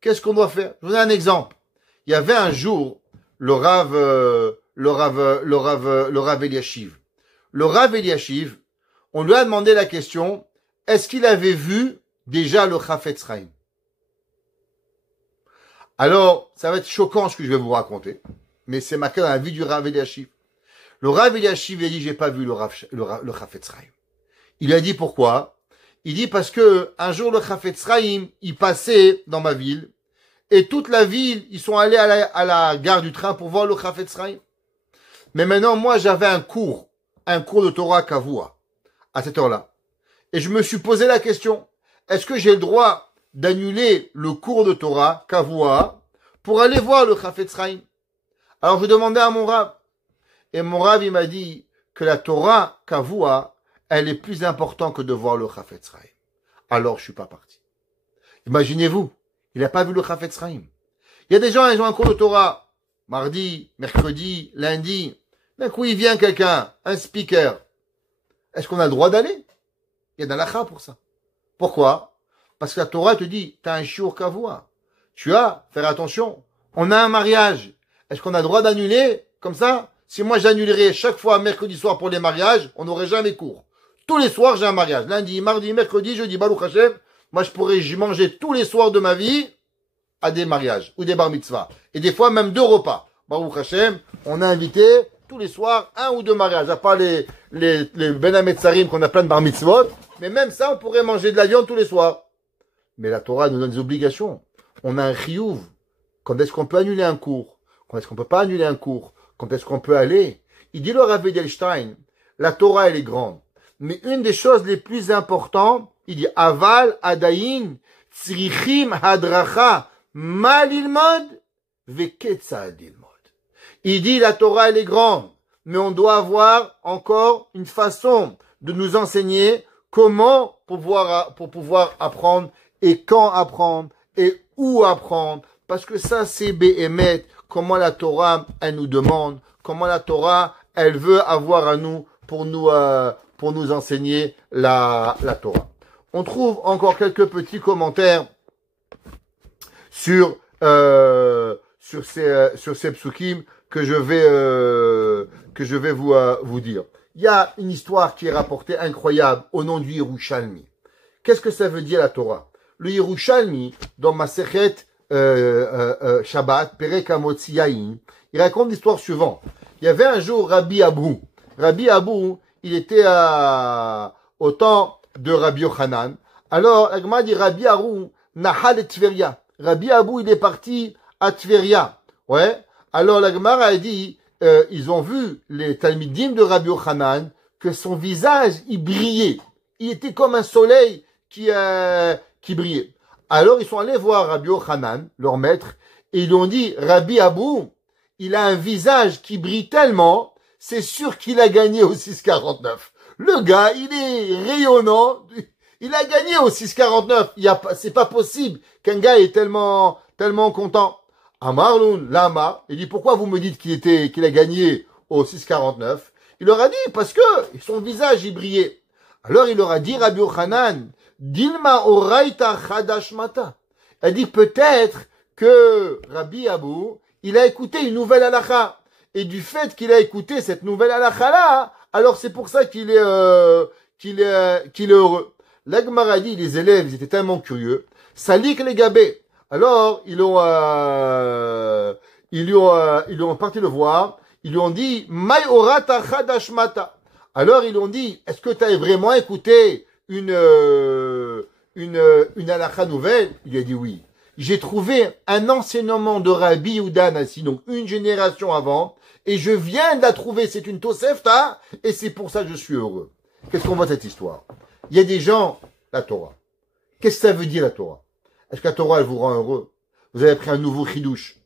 qu'est-ce qu'on doit faire? Je vous donne un exemple. Il y avait un jour, le Rav Eliashiv. Le Rav Eliashiv, on lui a demandé la question, est-ce qu'il avait vu déjà le Chafetz Chaim? Alors, ça va être choquant ce que je vais vous raconter, mais c'est marqué dans la vie du Rav Eliashiv. Le Rav Eliashiv, il a dit, j'ai pas vu le Chafetz Chaim. Il a dit pourquoi? Il dit parce que un jour le Chafetz Chaim, il passait dans ma ville, et toute la ville, ils sont allés à la gare du train pour voir le Chafetz Chaim. Mais maintenant, moi, j'avais un cours de Torah Kavua, à cette heure-là. Et je me suis posé la question, est-ce que j'ai le droit d'annuler le cours de Torah Kavua pour aller voir le Chafetz Chaim? Alors, je demandais à mon Rav. Et mon Rav, il m'a dit que la Torah Kavua, elle est plus importante que de voir le Chafetz Chaim. Alors, je suis pas parti. Imaginez-vous, il n'a pas vu le Chafetz Chaim. Il y a des gens, ils ont un cours de Torah, mardi, mercredi, lundi. D'un coup, il vient quelqu'un, un speaker. Est-ce qu'on a le droit d'aller? Il y a de l'halakha pour ça. Pourquoi? Parce que la Torah te dit, tu as un shiur kavua. Tu as, faire attention, on a un mariage. Est-ce qu'on a le droit d'annuler comme ça? Si moi j'annulerais chaque fois mercredi soir pour les mariages, on n'aurait jamais cours. Tous les soirs, j'ai un mariage. Lundi, mardi, mercredi, jeudi, Baruch Hashem. Moi, je pourrais manger tous les soirs de ma vie à des mariages ou des bar mitzvah. Et des fois, même 2 repas. Baruch Hashem, on a invité tous les soirs 1 ou 2 mariages. À part les Ben Hametzarim qu'on a plein de bar mitzvot. Mais même ça, on pourrait manger de la viande tous les soirs. Mais la Torah nous donne des obligations. On a un chiyuv. Quand est-ce qu'on peut annuler un cours? Quand est-ce qu'on peut pas annuler un cours? Quand est-ce qu'on peut aller? Il dit le Rav Edelstein, la Torah elle est grande. Mais une des choses les plus importantes, il dit aval adayin tzrichim hadracha malilmod veketzaadilmod. Il dit la Torah elle est grande, mais on doit avoir encore une façon de nous enseigner comment pour pouvoir apprendre et quand apprendre et où apprendre. Parce que ça c'est Béhémet, comment la Torah elle nous demande, comment la Torah elle veut avoir à nous pour nous enseigner la Torah. On trouve encore quelques petits commentaires sur ces psukim que je vais vous dire. Il y a une histoire qui est rapportée incroyable au nom du Yerushalmi. Qu'est-ce que ça veut dire la Torah? Le Yerushalmi, dans Masechet Shabbat, Perek Hamotzi Yain, il raconte l'histoire suivante. Il y avait un jour Rabbi Abou. Rabbi Abou, il était au temps de Rabbi Yochanan. Alors, la Gemara dit Rabbi Abou, Nahal et Tveria. Rabbi Abou, il est parti à Tveria. Ouais. Alors, la Gemara a dit, ils ont vu les Talmidim de Rabbi Yochanan que son visage, il brillait. Il était comme un soleil qui brillait. Alors, ils sont allés voir Rabbi Yochanan, leur maître, et ils lui ont dit, Rabbi Abou, il a un visage qui brille tellement, c'est sûr qu'il a gagné au 6,49. Le gars, il est rayonnant, il a gagné au 6,49. C'est pas possible qu'un gars est tellement content. Amarloun, Lama, il dit, pourquoi vous me dites qu'il a gagné au 6,49? Il leur a dit, parce que son visage, il brillait. Alors, il leur a dit, Rabbi Yochanan, Dilma oraita chadash mata. Elle dit, peut-être que Rabbi Abou, il a écouté une nouvelle halakha. Et du fait qu'il a écouté cette nouvelle halakha-là, alors c'est pour ça qu'il est heureux. La Gemara dit, les élèves, ils étaient tellement curieux. Salik les gabés. Alors, ils ont parti le voir. Ils lui ont dit, Mai orata chadash mata. Alors, ils lui ont dit, est-ce que tu as vraiment écouté une halakha nouvelle? Il a dit oui. J'ai trouvé un enseignement de Rabbi Yehuda Hanassi, donc une génération avant, et je viens de la trouver, c'est une Tosefta, et c'est pour ça que je suis heureux. Qu'est-ce qu'on voit de cette histoire? Il y a des gens, la Torah. Qu'est-ce que ça veut dire la Torah? Est-ce que la Torah, elle vous rend heureux? Vous avez pris un nouveau chidouche.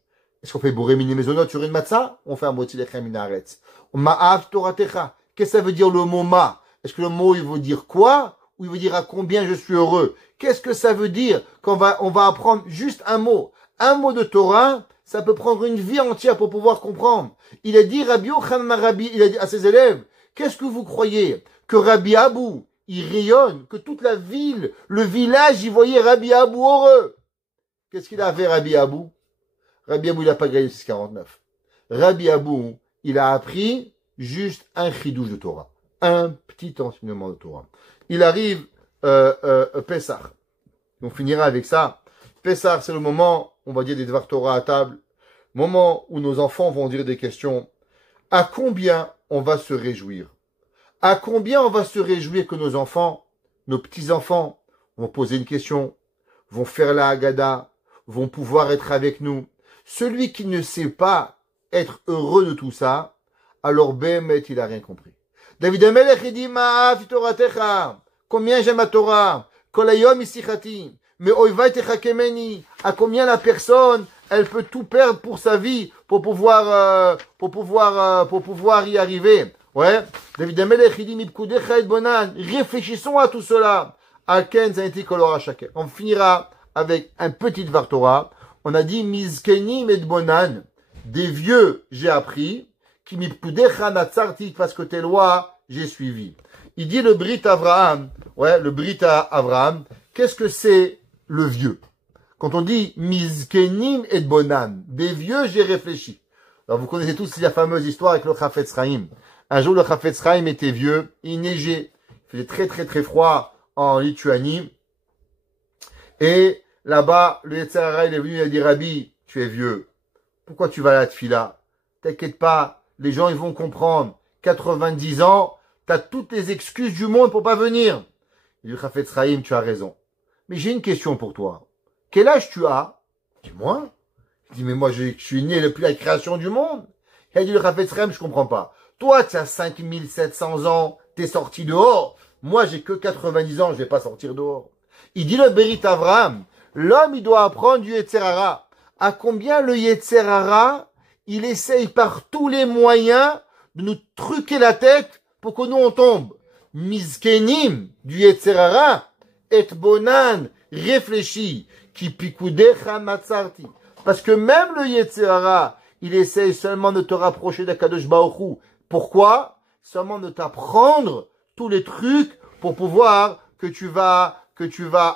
Est-ce qu'on fait bourré mini maisonot sur une matzah? On fait un moti lechem minaretz. Ma'av toratecha. Qu'est-ce que ça veut dire le mot ma? Est-ce que le mot, il veut dire quoi? Ou il veut dire à combien je suis heureux? Qu'est-ce que ça veut dire qu'on va apprendre juste un mot? Un mot de Torah, ça peut prendre une vie entière pour pouvoir comprendre. Il a dit Rabbi Yochanan Rabbi, il a dit à ses élèves, qu'est-ce que vous croyez? Que Rabbi Abou, il rayonne, que toute la ville, le village, y voyait Rabbi Abou heureux. Qu'est-ce qu'il a fait Rabbi Abou? Rabbi Abou, il n'a pas gagné 649. Rabbi Abou, il a appris juste un chidouche de Torah. Un petit enseignement de Torah. Il arrive Pessah. On finira avec ça. Pessah, c'est le moment, on va dire des Dvar Torah à table. Moment où nos enfants vont dire des questions. À combien on va se réjouir? À combien on va se réjouir que nos enfants, nos petits-enfants, vont poser une question, vont faire la Haggadah, vont pouvoir être avec nous. Celui qui ne sait pas être heureux de tout ça, alors Bémet, il a rien compris. David Amelech, il dit, Ma'af Toratecha, combien j'aime la Torah, Kolayom Isichati, mais Oivai Techakemeni, à combien la personne, elle peut tout perdre pour sa vie, pour pouvoir y arriver. Ouais. David Amelech, il dit, Mipkudecha et Bonan, réfléchissons à tout cela. Alken, Zaneti Kolora Shaker. On finira avec un petit Dvar Torah. On a dit, Mizkenim et Bonan, des vieux, j'ai appris, qui mipkudecha natsarti, parce que tes lois, j'ai suivi. Il dit le Brit Avraham, ouais, le Brit Avraham, qu'est-ce que c'est le vieux? Quand on dit Mizkenim et Bonan, des vieux, j'ai réfléchi. Alors vous connaissez tous la fameuse histoire avec le Chafetz Chaim. Un jour, le Chafetz Chaim était vieux, il neigeait, il faisait très très très froid en Lituanie, et là-bas, le Yetzer Hara, il est venu, il a dit, Rabbi, tu es vieux, pourquoi tu vas à la tfila? T'inquiète pas, les gens, ils vont comprendre. 90 ans, t'as toutes les excuses du monde pour pas venir. Il dit, Chafetz Chaim, tu as raison. Mais j'ai une question pour toi. Quel âge tu as? Dis-moi. Il dit, mais moi, je suis né depuis la création du monde. Il a dit, le Chafetz Chaim, je comprends pas. Toi, tu as 5700 ans, t'es sorti dehors. Moi, j'ai que 90 ans, je vais pas sortir dehors. Il dit, le Berit Avraham, l'homme, il doit apprendre du Yetzer Hara. À combien le Yetzer Hara, il essaye par tous les moyens de nous truquer la tête pour que nous on tombe. Mizkenim du Yetzer Hara, et bonan, réfléchis, qui pikudecha matzarti. Parce que même le Yetzer Hara, il essaye seulement de te rapprocher d'Akadosh Baruch Hu. Pourquoi? Seulement de t'apprendre tous les trucs pour pouvoir que tu vas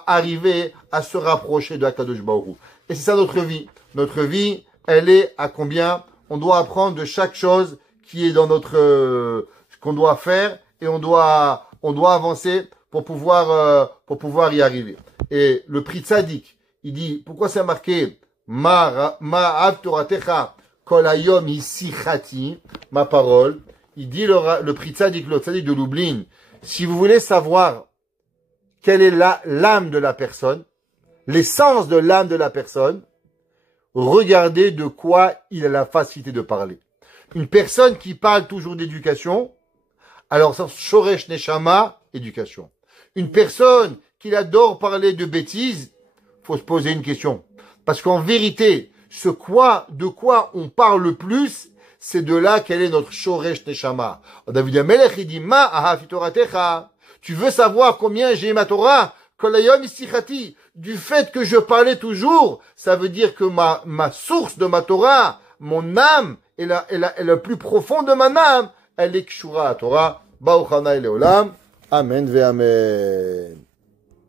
arriver à se rapprocher de Akadosh Baruch Hu. Et c'est ça notre vie. Notre vie, elle est à combien? On doit apprendre de chaque chose qui est dans notre, qu'on doit faire, et on doit avancer pour pouvoir y arriver. Et le prix tzaddik, il dit, pourquoi c'est marqué, ma'av toratecha kol hayom isichati, ma parole. Il dit le prix tzaddik, le tzaddik de Lublin, si vous voulez savoir quelle est l'âme de la personne, l'essence de l'âme de la personne, regardez de quoi il a la facilité de parler. Une personne qui parle toujours d'éducation, alors ça, Shoresh Neshama, éducation. Une personne qui adore parler de bêtises, faut se poser une question. Parce qu'en vérité, de quoi on parle le plus, c'est de là quel est notre Shoresh Neshama. David Amelech, il dit, Ma ahafi toratecha. Tu veux savoir combien j'ai ma Torah? Kolayom istichati. Du fait que je parlais toujours, ça veut dire que ma source de ma Torah, mon âme, et la plus profonde de ma âme, elle est kshura à Torah. Baruch Hana Leolam. Amen ve amen.